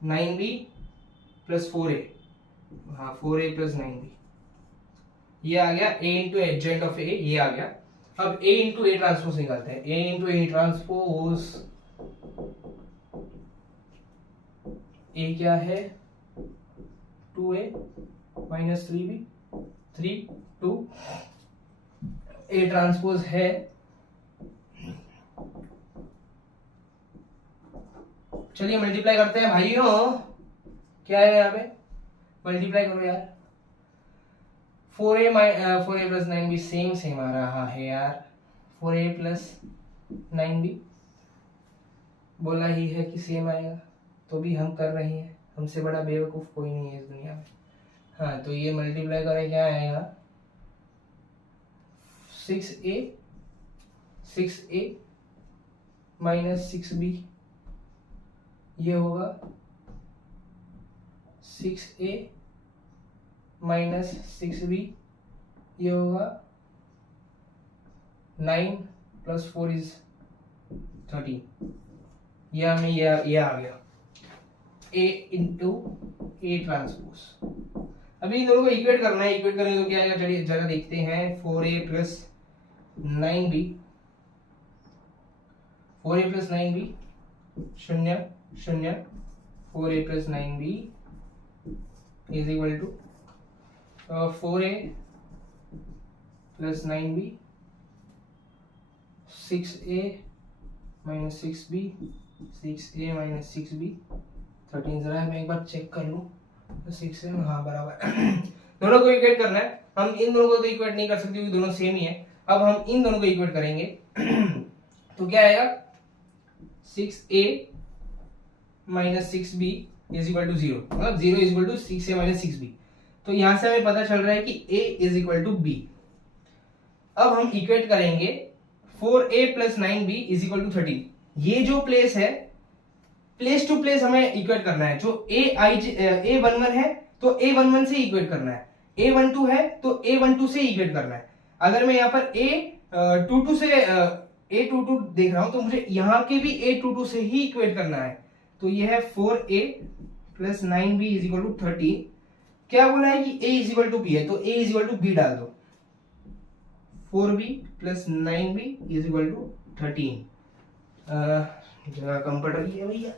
9b प्लस 4a, हाँ 4a प्लस 9b, ये आ गया a into adjoint of a, ये आ गया। अब a इंटू a ट्रांसपोज निकालते हैं, a into a transpose, a क्या है 2a minus 3b, 3 2, a transpose है चलिए मल्टीप्लाई करते हैं भाइयों, क्या है यहाँ पे, मल्टीप्लाई करो यार, 4a प्लस 9b सेम आ रहा है यार, 4a प्लस 9b बोला ही है कि सेम आएगा, तो भी हम कर रहे हैं, हमसे बड़ा बेवकूफ कोई नहीं है इस दुनिया में। हाँ तो ये मल्टीप्लाई करें क्या आएगा, 6a माइनस 6b, ये होगा 6a माइनस 6b, ये होगा 9 प्लस 4 इज 13, ये हमें ये आ गया a इंटू a ट्रांसपोज। अभी इन दोनों को इक्वेट करना है, इक्वेट करेंगे तो क्या आएगा, चलिए जरा देखते हैं, 4a plus 9b, 4a plus 9b 0 0, 4a plus 9b is equal to 4a plus 9b 6a minus 6b, 6a minus 6b 13, जरा मैं एक बार चेक कर लूँ, 6 हाँ बराबर दोनों को इक्वेट करना है, हम इन दोनों को तो इक्वेट नहीं कर सकते क्योंकि दोनों सेम ही है। अब हम इन दोनों को इक्वेट करेंगे तो क्या आएगा, 6a minus 6b is equal to 0, मतलब 0 is equal to 6a minus 6b, तो यहां से हमें पता चल रहा है कि a is equal to b। अब हम इक्वेट करेंगे 4a plus 9b is equal to 13, ये जो प्लेस है, प्लेस टू प्लेस हमें इक्वेट करना है, जो a11 है तो a11 से इक्वेट करना है, a12 है तो a12 से इक्वेट करना है। अगर मैं यहाँ पर a22 से a22 देख रहा हूं तो मुझे यहाँ के भी a22 से ही इक्वेट करना है, तो ये है 4a plus 9b is equal to 13, क्या बोला है कि a is equal to b है तो a is equal to b डाल दो, 4b plus 9b is equal to 13, जगह कम पड़ रही है भैया,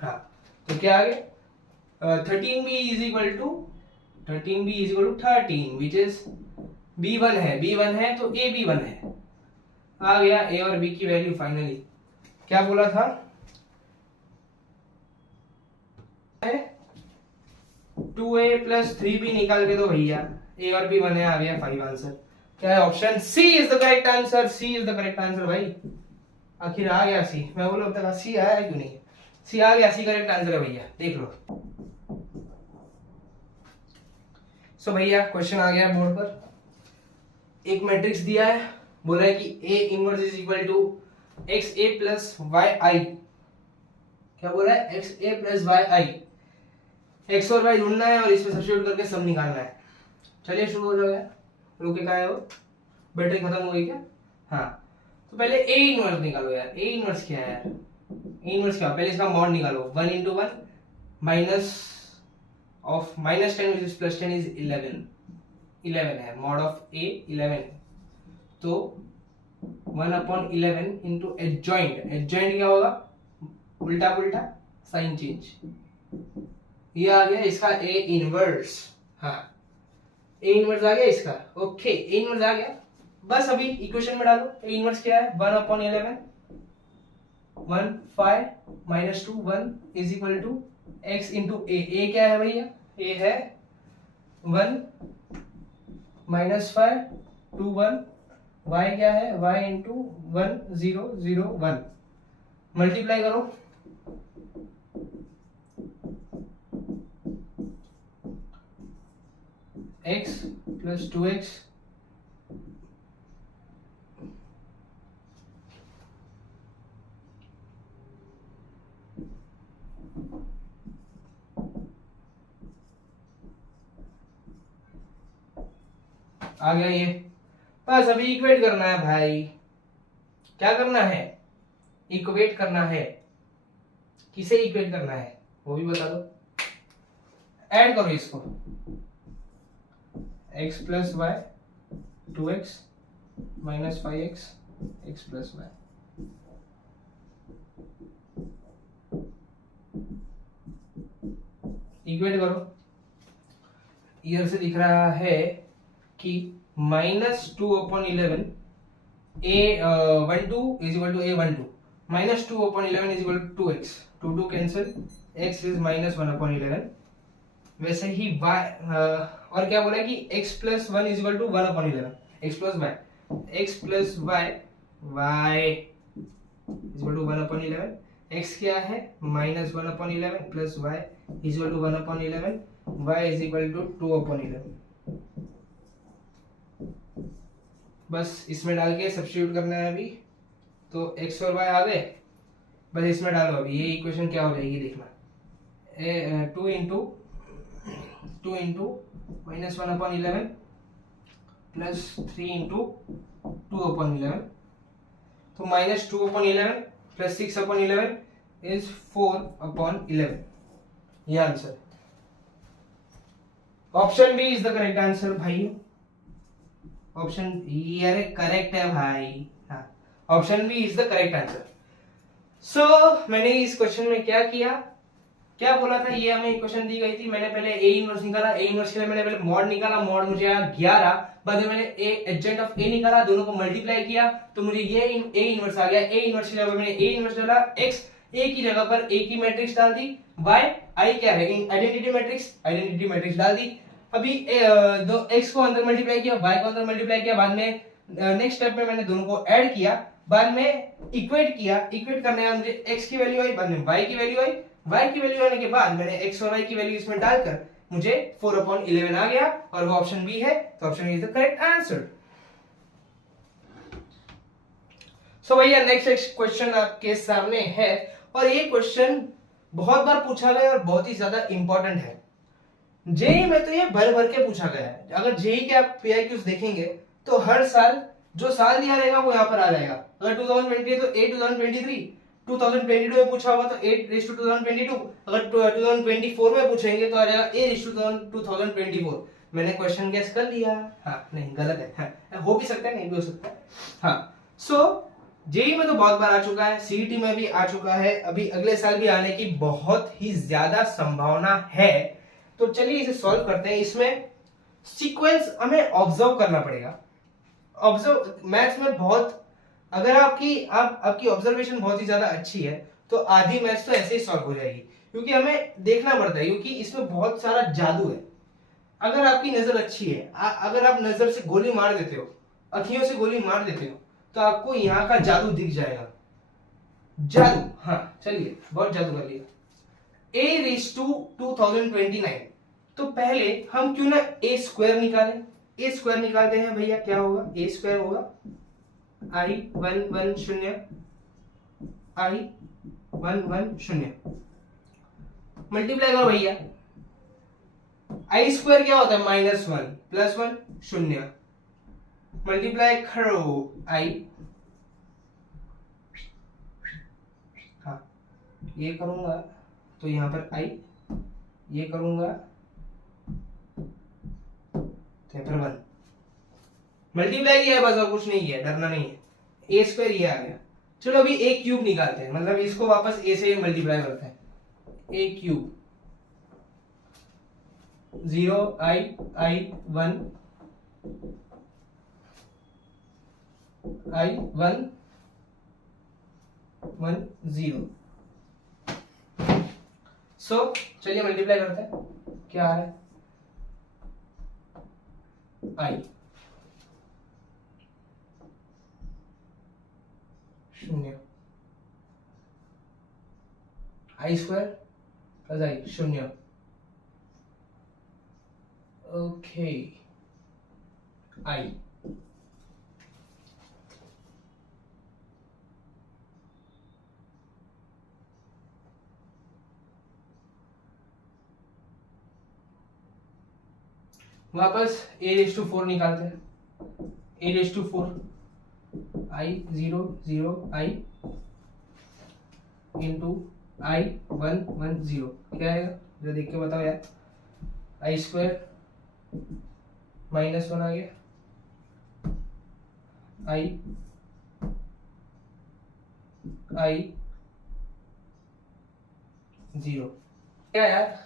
हाँ तो क्या आ गया 13b is equal to 13 which is b1 है तो a b1 है, आ गया a और b की वैल्यू फाइनली। क्या बोला था, 2a प्लस 3b निकाल के दो भैया, a और b 1 है, आ गया 5 आंसर। क्या है, option C is the correct answer, C is the correct answer भाई, आखिर आ गया सी, मैं बोलूं अब तक सी आया क्यों नहीं, सी आ गया, सी करेक्ट आंसर है भैया, देख लो। सो भैया क्वेश्चन आ गया बोर्ड पर, एक मैट्रिक्स दिया है, बोला है कि A inverse is equal to XA plus YI, क्या बोला है, XA प्लस YI, X और Y ढूंढना है और इसमें सब्स्टिट्यूट करके सम निकालना है। चलिए शुरू हो जाएगा, रुके का है वो, बैटरी खत्म हो गई क्या, हाँ तो पहले A इनवर्स निकालो यार, A इनवर्स क्या है यार, A इनवर्स क्या, पहले इसका मॉड निकालो, 1 into 1 minus of -10 which is plus 10 is 11 है, मॉड ऑफ A 11 है, तो 1/11 इंटू एडजॉइंट क्या होगा, उल्टा पुल्टा साइन चेंज, ये आ गया इसका A इनवर्स, हाँ A इनवर्स आ गया इसका, ओके A इनवर्स आ गया, बस अभी इक्वेशन में डालो, A इनवर्स क्या है 1/11 1 5 -2 1 is equal to x into A क्या है भैया, A है 1 -5 2 1, y क्या है, y इंटू 1 0 0 1, मल्टीप्लाई करो, x प्लस 2x आ गया ये। बस अभी इक्वेट करना है भाई। क्या करना है? इक्वेट करना है। किसे इक्वेट करना है वो भी बता दो। ऐड करो इसको। x plus Y 2x minus 5x x plus Y. Equate करो। इधर से दिख रहा है कि -2/11 a12 is equal to a12 -2/11 is equal to 2x 2 cancel x is -1/11। वैसे ही y और क्या बोला है कि x plus 1 is equal to 1/11 x plus y y is equal to 1/11। x क्या है -1/11 plus y is equal to 1/11 y is equal to 2/11। बस इसमें डाल के सब्स्टिट्यूट करना है अभी। तो x और y आ गए, बस इसमें डालो अभी। ये इक्वेशन क्या हो जाएगी देखना। 2 इंटू -1/11 प्लस 3 इंटू 2/11। तो -2/11 प्लस 6/11 इज 4/11। ये answer. Option B is the correct answer भाई। ऑप्शन ये करेक्ट है भाई। हाँ, option B is the correct answer. So मैंने इस क्वेश्चन में क्या किया, क्या बोला था, ये हमें इक्वेशन दी गई थी। मैंने पहले ए इनवर्स निकाला, ए इनवर्स के लिए मैंने पहले मॉड निकाला, मॉड मुझे आया 11। बाद में मैंने ए एडजेंट ऑफ ए निकाला, दोनों को मल्टीप्लाई किया तो मुझे ये ए इनवर्स आ गया। ए इनवर्स की जगह मैंने ए इनवर्स डाला, एक्स ए की जगह पर ए की मैट्रिक्स डाल दी, वाई आई क्या है आइडेंटिटी मैट्रिक्स डाल दी। अभी दो एक्स को अंदर मल्टीप्लाई किया, वाई को अंदर मल्टीप्लाई किया, बाद में नेक्स्ट स्टेप में मैंने दोनों को ऐड किया, बाद में इक्वेट किया। इक्वेट करने में मुझे एक्स की वैल्यू आई, बाद में वाई की वैल्यू आई। y की वैल्यू आने के बाद मैंने x और y की वैल्यू इसमें डालकर मुझे 4/11 आ गया और वो ऑप्शन बी है। तो option is the correct answer. So भैया नेक्स्ट क्वेश्चन आपके सामने है और ये क्वेश्चन बहुत बार पूछा गया और बहुत ही ज्यादा इंपॉर्टेंट है। जेई में तो ये भर भर के पूछा गया है। अगर जेई के आप पीआईक्यूज देखेंगे तो हर साल जो साल दिया रहेगा वो यहाँ पर आ जाएगा। अगर 2020 है तो 8 2023, 2022 में पूछा होगा तो 8:2022। अगर 2024 में पूछेंगे तो आ जाएगा 8:2024। मैंने क्वेश्चन गेस कर लिया। हाँ नहीं गलत है। हाँ, हो भी सकता है नहीं भी हो सकता है। हाँ सो जेई में तो बहुत बार आ चुका है, सीईटी में भी आ चुका है, अभी अगले साल भी आने की बहुत ही ज्यादा संभावना है। तो चलिए इसे सॉल्व करते हैं। इसमें सीक्वेंस हमें ऑब्जर्व करना पड़ेगा। ऑब्जर्व मैथ्स में बहुत, अगर आपकी ऑब्जर्वेशन बहुत ही ज्यादा अच्छी है तो आधी मैथ्स तो ऐसे ही सॉल्व हो जाएगी, क्योंकि हमें देखना पड़ता है, क्योंकि इसमें बहुत सारा जादू है। अगर आपकी नजर अच्छी है, अगर आप नजर से गोली मार देते हो, अखियों से गोली मार देते हो, तो आपको यहाँ का जादू दिख जाएगा। जादू, हाँ चलिए बहुत जादू कर लिया। a⁻²2029। तो पहले हम क्यों ना ए स्क्वायर निकालें। ए स्क्वायर निकालते हैं भैया, क्या होगा, ए स्क्वायर होगा i110 i110 मल्टीप्लाई करो भैया। आई स्क्वायर क्या होता है -1 + 1 0। मल्टीप्लाई करो आई, हाँ ये करूंगा तो यहां पर आई, ये करूंगा तो यहां पर 1। मल्टीप्लाई किया है बस और कुछ नहीं किया, डरना नहीं है। ए स्क्वायर ये आ गया। चलो अभी ए क्यूब निकालते हैं, मतलब इसको वापस ए से मल्टीप्लाई करते हैं। ए क्यूब 0 i1 0। सो चलिए मल्टीप्लाई करते हैं, क्या आ रहा है I 0 I square plus I 0। Okay I वापस a⁻4 निकालते हैं। A raise to 4 I 0 0 I into I 1 1 0 क्या आएगा जो देख के बताओ यार। आई स्क्वायर -1 आ गया, आई आई 0 क्या यार।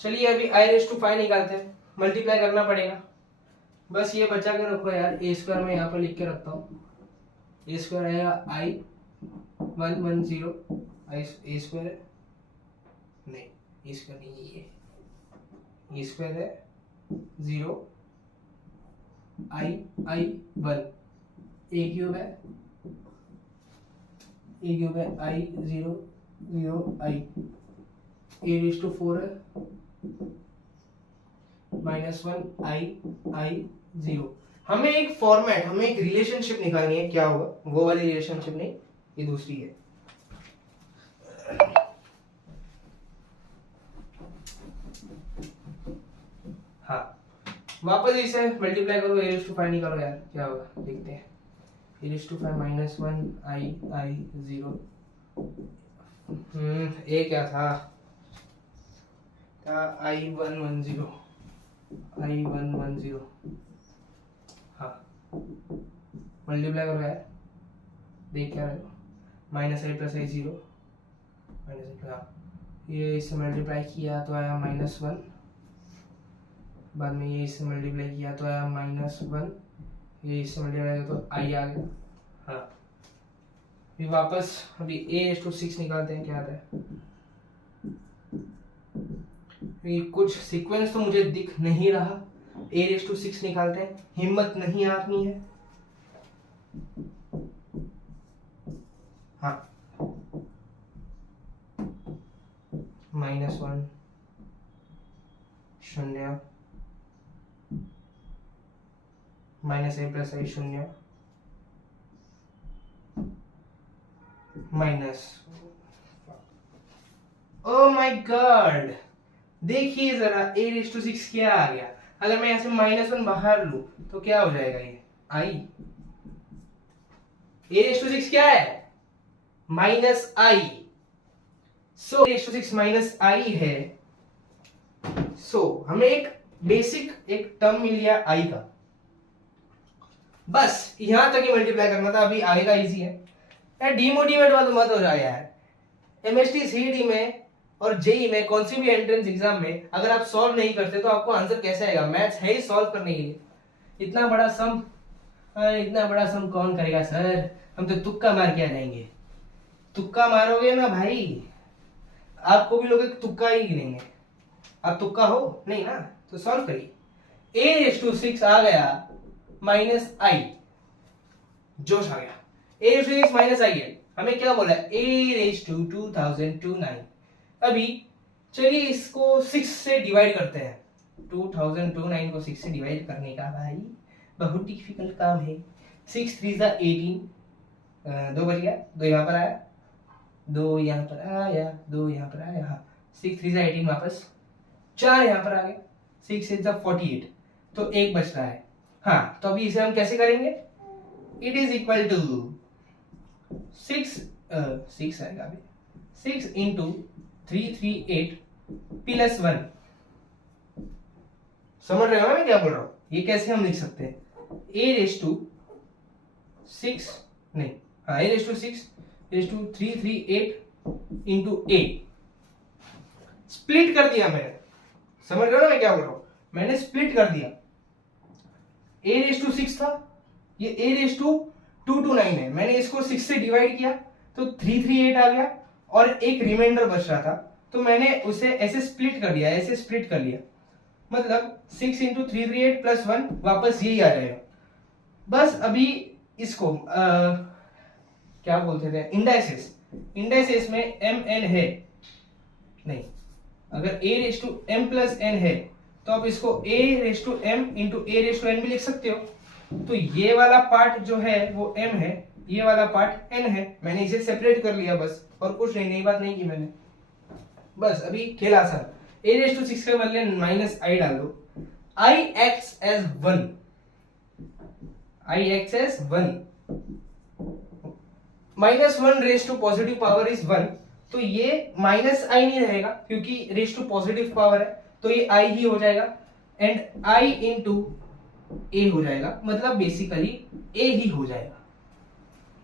चलिए अभी आई रेस टू 5 निकालते हैं, मल्टीप्लाई करना पड़ेगा। बस ये बचा के रखो यार, ए स्क्वायर में यहाँ पर लिख के रखता हूँ। ए स्क्वायर आएगा आई 1 1 0 आई ए स्क्वायर है, नहीं ए स्क्वायर नहीं है, ए स्क्वायर है 0 आई 1 ए क्यूब है, ए क्यूब है I 0 0 I A raise to 4 है -1 आई 0। हमें एक फॉर्मेट, हमें एक रिलेशनशिप निकालनी है, क्या होगा वो वाली रिलेशनशिप नहीं, ये दूसरी है। हाँ वापस इसे मल्टीप्लाई करो, ए रेस टू 5 निकालो यार, क्या होगा देखते हैं। ए रेस टू 5 -1 आई 0 ए क्या था आई 1 1 0 आई 1 1 0। हाँ मल्टीप्लाई करो यार, देख क्या रहेगा -i + i 0 हाँ ये इससे मल्टीप्लाई किया तो आया -1, बाद में ये इससे मल्टीप्लाई किया तो आया -1, ये इससे मल्टीप्लाई किया तो आई आ गया। हाँ फिर वापस अभी ए रेस टू 6 निकालते हैं, क्या आता है। ये कुछ सीक्वेंस तो मुझे दिख नहीं रहा, ए रेस टू 6 निकालते हैं, हिम्मत नहीं आनी है। हाँ -1 0 -i + i 0 minus, oh my God देखिए जरा ए रेस टू 6 क्या आ गया। अगर मैं यहाँ से -1 बाहर लूं तो क्या हो जाएगा, ये आई ए रेस टू 6 क्या है -i, so A raise to 6 -i है। सो हमें एक बेसिक एक टर्म मिल गया आई का, बस यहां तक ही मल्टीप्लाई करना था। अभी आगे का इजी है यार, डीमोटिवेट मत हो जाए यार। एमएसटी सीईटी में और जेई में कौन सी भी एंट्रेंस एग्जाम में अगर आप सॉल्व नहीं करते तो आपको आंसर कैसे आएगा। मैथ्स है ही सॉल्व करने के लिए, इतना बड़ा सम कौन करेगा सर, हम तो तुक्का मार के आ जाएंगे। तुक्का मारोगे ना भाई, आपको भी लोग तुक्का ही गिनेंगे। आप तुक्का हो नहीं ना, तो सॉल्व करिए। ए रेस टू 6 आ गया -i, जोश आ गया। ए रेस टू 6 -i है, हमें क्या बोला है ए रेस टू 2029। अभी चलिए इसको 6 से डिवाइड करते हैं। 2029 को 6 से डिवाइड करने का भाई बहुत डिफिकल्ट काम है। 6 3 18, 2 बच गया, 2 यहाँ पर आया, 2 यहाँ पर आया, 2 यहाँ पर आया। हाँ 6 3 18 वापस 4 यहाँ पर आ गया, 6 6 48, तो 1 बच रहा है। हाँ तो अभी इसे हम कैसे करेंगे, इट इज इक्वल टू 6 आएगा अभी 6 × 338 + 1। समझ रहे हो मैं क्या बोल रहा हूं, ये कैसे हम लिख सकते हैं ए रेस टू 6 नहीं, हाँ A raise to 6 raise to 338 × 8 split कर दिया मैंने। समझ रहे हो ना मैं क्या बोल रहा हूं, मैंने स्प्लिट कर दिया। ए रेस टू 6 था, ये ए रेस टू 229 है, मैंने इसको 6 से डिवाइड किया तो 338 आ गया और एक रिमाइंडर बच रहा था, तो मैंने उसे ऐसे स्प्लिट कर दिया, ऐसे स्प्लिट कर लिया। मतलब 6 × 338 + 1 वापस यही आ जाएगा। बस अभी इसको क्या बोलते थे, इंडाइसेस में m n है नहीं, अगर a raise to m + n है तो आप इसको a raise to m × a raise to n भी लिख सकते हो। तो ये वाला पार्ट जो है वो m है, ये वाला पार्ट n है, मैंने इसे सेपरेट कर लिया बस, और कुछ नहीं, नई बात नहीं की मैंने। बस अभी खेल आसान, a रेस टू 6 के बदले -i डाल दो, i acts as 1, I acts as 1, -1 raise to positive power is 1, तो ये माइनस आई नहीं रहेगा क्योंकि रेज टू पॉजिटिव पावर है, तो ये आई ही हो जाएगा, एंड आई इंटू ए हो जाएगा, मतलब बेसिकली ए ही हो जाएगा,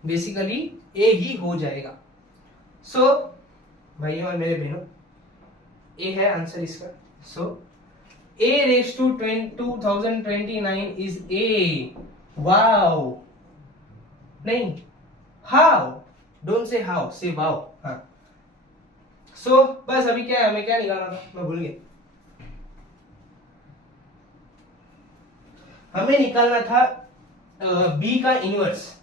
बेसिकली ए ही हो जाएगा। सो भाइयों और मेरे बहनों, ए है आंसर इसका। सो a raised to 2029 is a, wow, नहीं, how, don't say how, say wow। हाँ, so बस अभी क्या है, हमें क्या निकालना था, मैं भूल गया। हमें निकालना था b का इनवर्स।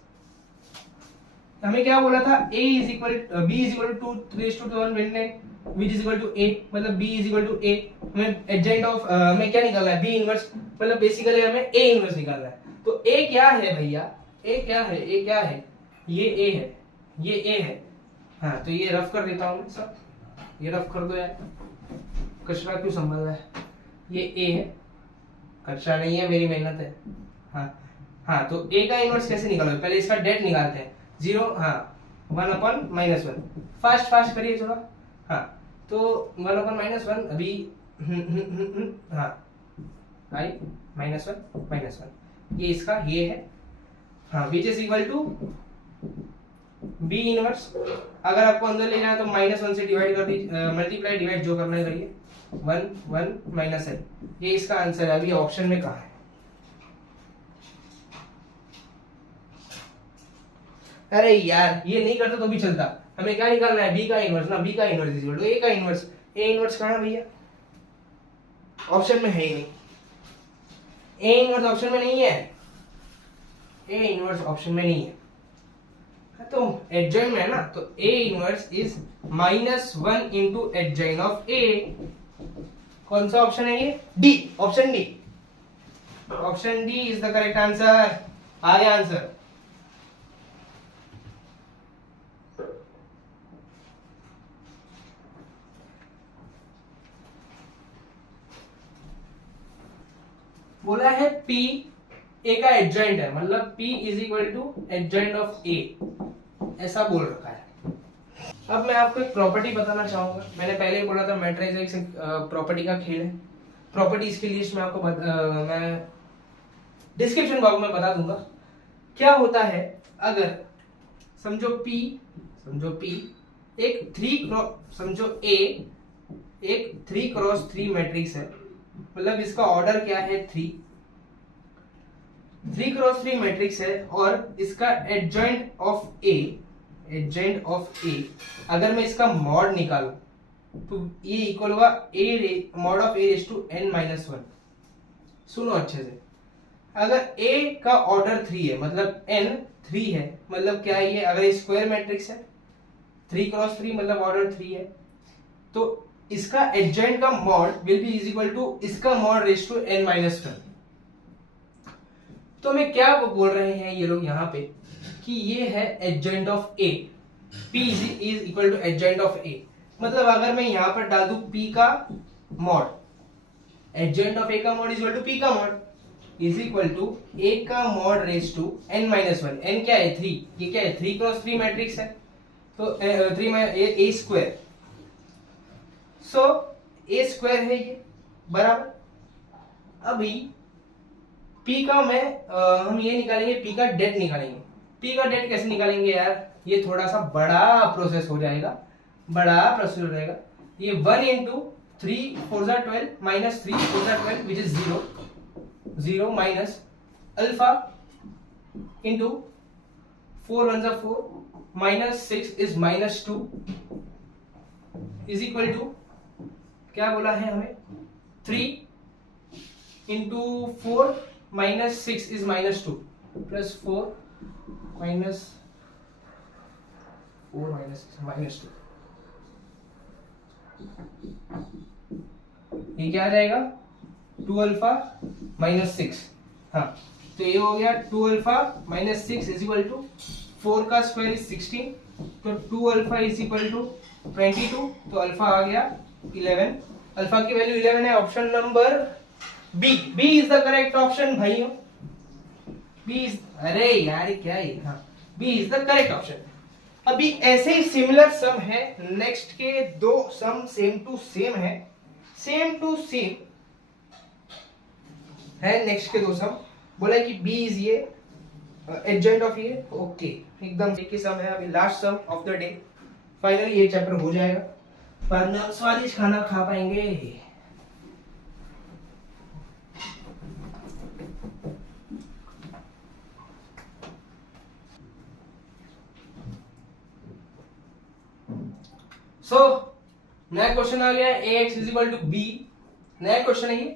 हमें क्या बोला था, b is equal to 2 which is equal to a, मतलब b is equal to a। हमें एडजेंट ऑफ हमें क्या निकालना है, b इनवर्स, मतलब बेसिकली हमें a इनवर्स निकालना है। तो a क्या है भैया, a क्या है, a क्या है, ये a है, ये a है। हाँ, तो ये रफ कर देता हूँ मैं सब, ये रफ कर दो यार, कचरा क्यों संभाल रहा है, ये a है, कचरा नहीं है, मेरी मेहनत है। हाँ, तो a का इनवर्स कैसे निकालोगे, पहले इसका डेट निकालते हैं, 0, हाँ 1/-1, फास्ट करिए थोड़ा। हाँ, तो 1/-1 अभी हाँ आई -1, ये इसका ये है। हाँ, which is equal to B inverse. अगर आपको अंदर ले जाए तो -1 से डिवाइड कर दीजिए, मल्टीप्लाई डिवाइड जो करना है करिए, 1 माइनस एल, ये इसका आंसर है। अभी ऑप्शन में कहा है, अरे यार ये नहीं करता तो भी चलता। हमें क्या निकालना है, बी का इनवर्स ना, बी का इनवर्स इज इक्वल टू ए का इनवर्स। ए इनवर्स कहां है भैया, ऑप्शन में है ही नहीं, ए इनवर्स ऑप्शन में नहीं है, ए इनवर्स ऑप्शन में नहीं है, तो एडजॉइन में है ना, तो A inverse is -1 into adjoint of A. कौन सा ऑप्शन है ये, D, option D, option D is the correct answer. आ गया आंसर। बोला है P A का एडजॉइंट है, मतलब P is equal to adjoint of A, ऐसा बोल रखा है। अब मैं आपको एक प्रॉपर्टी बताना चाहूंगा। मैंने पहले ही बोला था मैट्रिक्स एक प्रॉपर्टी का खेल है। प्रॉपर्टीज की लिस्ट मैं आपको मैं डिस्क्रिप्शन बॉक्स में बता दूंगा। क्या होता है, अगर समझो P एक 3 एक 3x3 मैट्रिक्स है, मतलब इसका ऑर्डर क्या है 3x3 मैट्रिक्स है, और इसका एडजॉइंट ऑफ ए, अगर मैं इसका मॉड निकालूं तो ये इक्वल होगा mod of A raise to n-1। सुनो अच्छे से, अगर a का ऑर्डर 3 है, मतलब n 3 है, मतलब क्या है ये, अगर ये स्क्वायर मैट्रिक्स है 3x3 मतलब ऑर्डर 3 है, तो इसका एडजॉइंट का mod will be is equal to इसका मॉड रेज टू n-1। तो हमें क्या बोल रहे हैं ये लोग यहाँ पे, कि ये है adjoint of A, p is equal to adjoint of A. मतलब अगर मैं यहाँ पर डाल दूं p का मॉड, एडजॉइंट ऑफ a का mod is equal to p का mod is equal to a का mod raise to n-1। n क्या है 3, ये क्या है 3x3 मैट्रिक्स है, तो 3 a square, so A square है ये, बराबर। अभी P का हम ये निकालेंगे, P का डेट निकालेंगे। P का डेट कैसे निकालेंगे यार, ये थोड़ा सा बड़ा प्रोसेस हो जाएगा, ये 1 into 3 4 12 minus 3 4 12 which is 0 minus alpha into 4 1 4 minus 6 is -2 is equal to, क्या बोला है हमें, 3 into 4 minus 6 is -2 plus 4 minus 2, ये क्या आ जाएगा 2 अल्फा माइनस 6। हाँ, तो ये हो गया 2 alpha minus 6 is equal to 4 का स्क्वायर इज 16, तो 2 अल्फा इज इक्वल टू 22, तो अल्फा आ गया 11, अल्फा की वैल्यू 11 है। Option number B is the correct option भाइयों, B बी इज, अरे यार क्या है, हाँ B is the correct option. अभी ऐसे ही सिमिलर सम है, नेक्स्ट के दो सम सेम टू सेम है, सेम टू सेम है नेक्स्ट के दो सम। बोला कि बी इज ये एडजेंट ऑफ ये, ओके एकदम एक ही सम है। अभी last sum of the day, finally ये चैप्टर हो जाएगा, बाद में हम स्वादिष्ट खाना खा पाएंगे। नया क्वेश्चन आ गया है, ax is equal to B. नया क्वेश्चन है ये,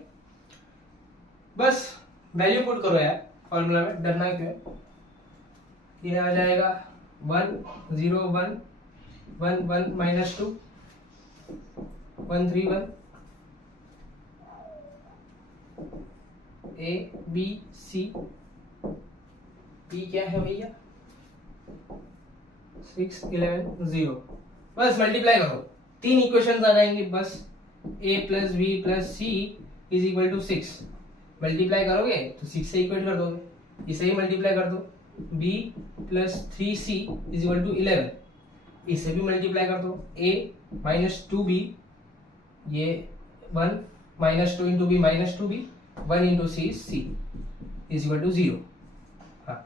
बस वैल्यू पुट करो यार फॉर्मूला में, डरना क्यों है। ये आ जाएगा 1 0 1 1 1 minus 2 1 3 1 A B C. B क्या है भैया, 6 11 0। बस मल्टीप्लाई करो, तीन इक्वेशंस आ जाएंगे बस। a plus B plus C is equal to 6। Multiply करोगे तो 6 से इक्वेट कर दोगे, इसे ही मल्टीप्लाई कर दो। b plus 3c is equal to 11, इसे भी मल्टीप्लाई कर दो। a माइनस 2b, ये 1 minus 2 into B minus 2b, 1 into C is c is equal to 0। हाँ,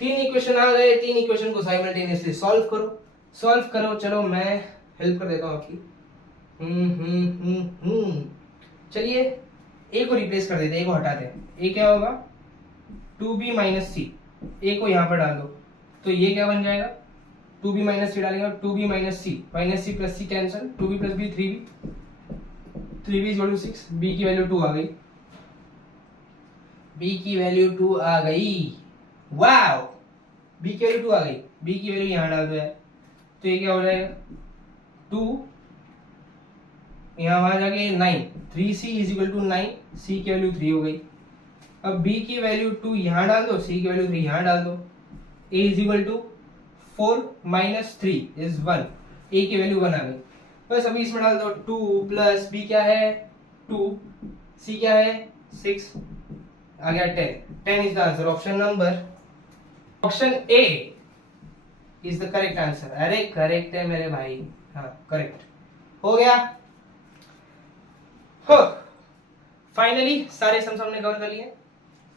तीन इक्वेशन आ गए, तीन इक्वेशन को साइमल्टेनियसली सॉल्व करो। सॉल्व करो, चलो मैं हेल्प कर देता हूँ आपकी। चलिए ए को रिप्लेस कर देते हैं, ए को हटाते हैं। ए क्या होगा 2b माइनस सी, ए को यहाँ पर डाल दो तो ये क्या बन जाएगा 2b माइनस सी डालेंगे, 2b minus C plus C cancel, 2b plus B 3b is equal to 6। b की वैल्यू 2 आ गई, b की वैल्यू 2 आ गई, वाओ b की वैल्यू 2 आ गई। b की वैल्यू यहाँ डाल दो यार, तो ये क्या हो जाएगा 2 यहाँ वहां जाके 9, 3c is equal to 9, c की वैल्यू 3 हो गई। अब b की वैल्यू 2 यहाँ डाल दो, c की वैल्यू 3 यहाँ डाल दो। a is equal to 4 minus 3 is 1, a की वैल्यू 1 आ गई। बस अभी इसमें डाल दो 2 प्लस b क्या है 2, c क्या है 6, आ गया 10। 10 is the answer, option number, option A is the correct answer. अरे करेक्ट है मेरे भाई, हाँ करेक्ट हो गया। हो फाइनली सारे सम हमने कवर कर लिए।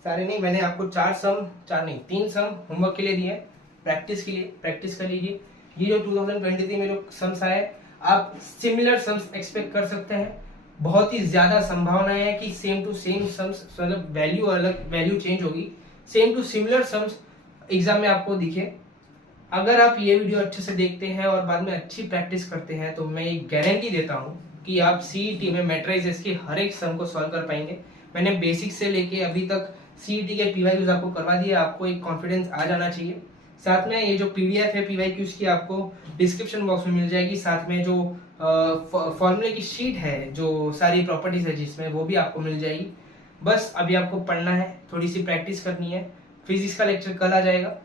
सारे नहीं, मैंने आपको चार नहीं 3 सम होमवर्क के लिए दिए, प्रैक्टिस के लिए, प्रैक्टिस कर लीजिए। ये जो 2023 में जो सम्स आए, आप सिमिलर सम्स एक्सपेक्ट कर सकते हैं। बहुत ही ज्यादा संभावना है कि सेम टू सेम सम्स, मतलब वैल्यू अलग, वैल्यू चेंज होगी, same to similar sums exam में आपको दिखे। अगर आप ये वीडियो अच्छे से देखते हैं और बाद में अच्छी प्रैक्टिस करते हैं तो मैं एक गारंटी देता हूँ कि आप सीईटी में मैट्रिसेस की हर एक सम को सॉल्व कर पाएंगे। मैंने बेसिक से लेके अभी तक सीईटी के पीवाईक्यूज आपको करवा दिए, आपको एक कॉन्फिडेंस आ जाना चाहिए। साथ में ये जो पीडीएफ है पीवाईक्यूज की आपको डिस्क्रिप्शन बॉक्स में मिल जाएगी, साथ में जो फॉर्मूले की शीट है, जो सारी प्रॉपर्टीज है जिसमें, वो भी आपको मिल जाएगी। बस अभी आपको पढ़ना है, थोड़ी सी प्रैक्टिस करनी है। फिजिक्स का लेक्चर कल आ जाएगा,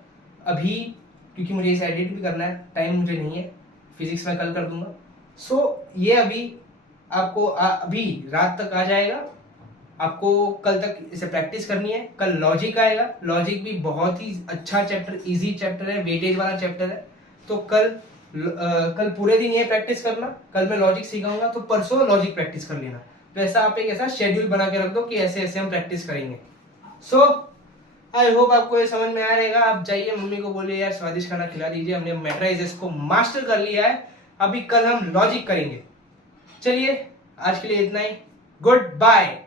अभी क्योंकि मुझे इसे एडिट भी करना है, टाइम मुझे नहीं है, फिजिक्स में कल कर दूंगा। सो ये अभी आपको अभी रात तक आ जाएगा, आपको कल तक इसे प्रैक्टिस करनी है। कल लॉजिक आएगा, लॉजिक भी बहुत ही अच्छा चैप्टर, इजी चैप्टर है, वेटेज वाला चैप्टर है। तो कल पूरे दिन ये प्रैक्टिस करना। कल मैं लॉजिक सिखाऊंगा तो परसों लॉजिक प्रैक्टिस कर लेना। तो ऐसा आप एक ऐसा शेड्यूल बना के रख दो कि ऐसे ऐसे हम प्रैक्टिस करेंगे। सो आई होप आपको ये समझ में आ रहेगा। आप जाइए मम्मी को बोलिए यार स्वादिष्ट खाना खिला दीजिए, हमने मैट्रिसेस को मास्टर कर लिया है, अभी कल हम लॉजिक करेंगे। चलिए आज के लिए इतना ही, गुड बाय।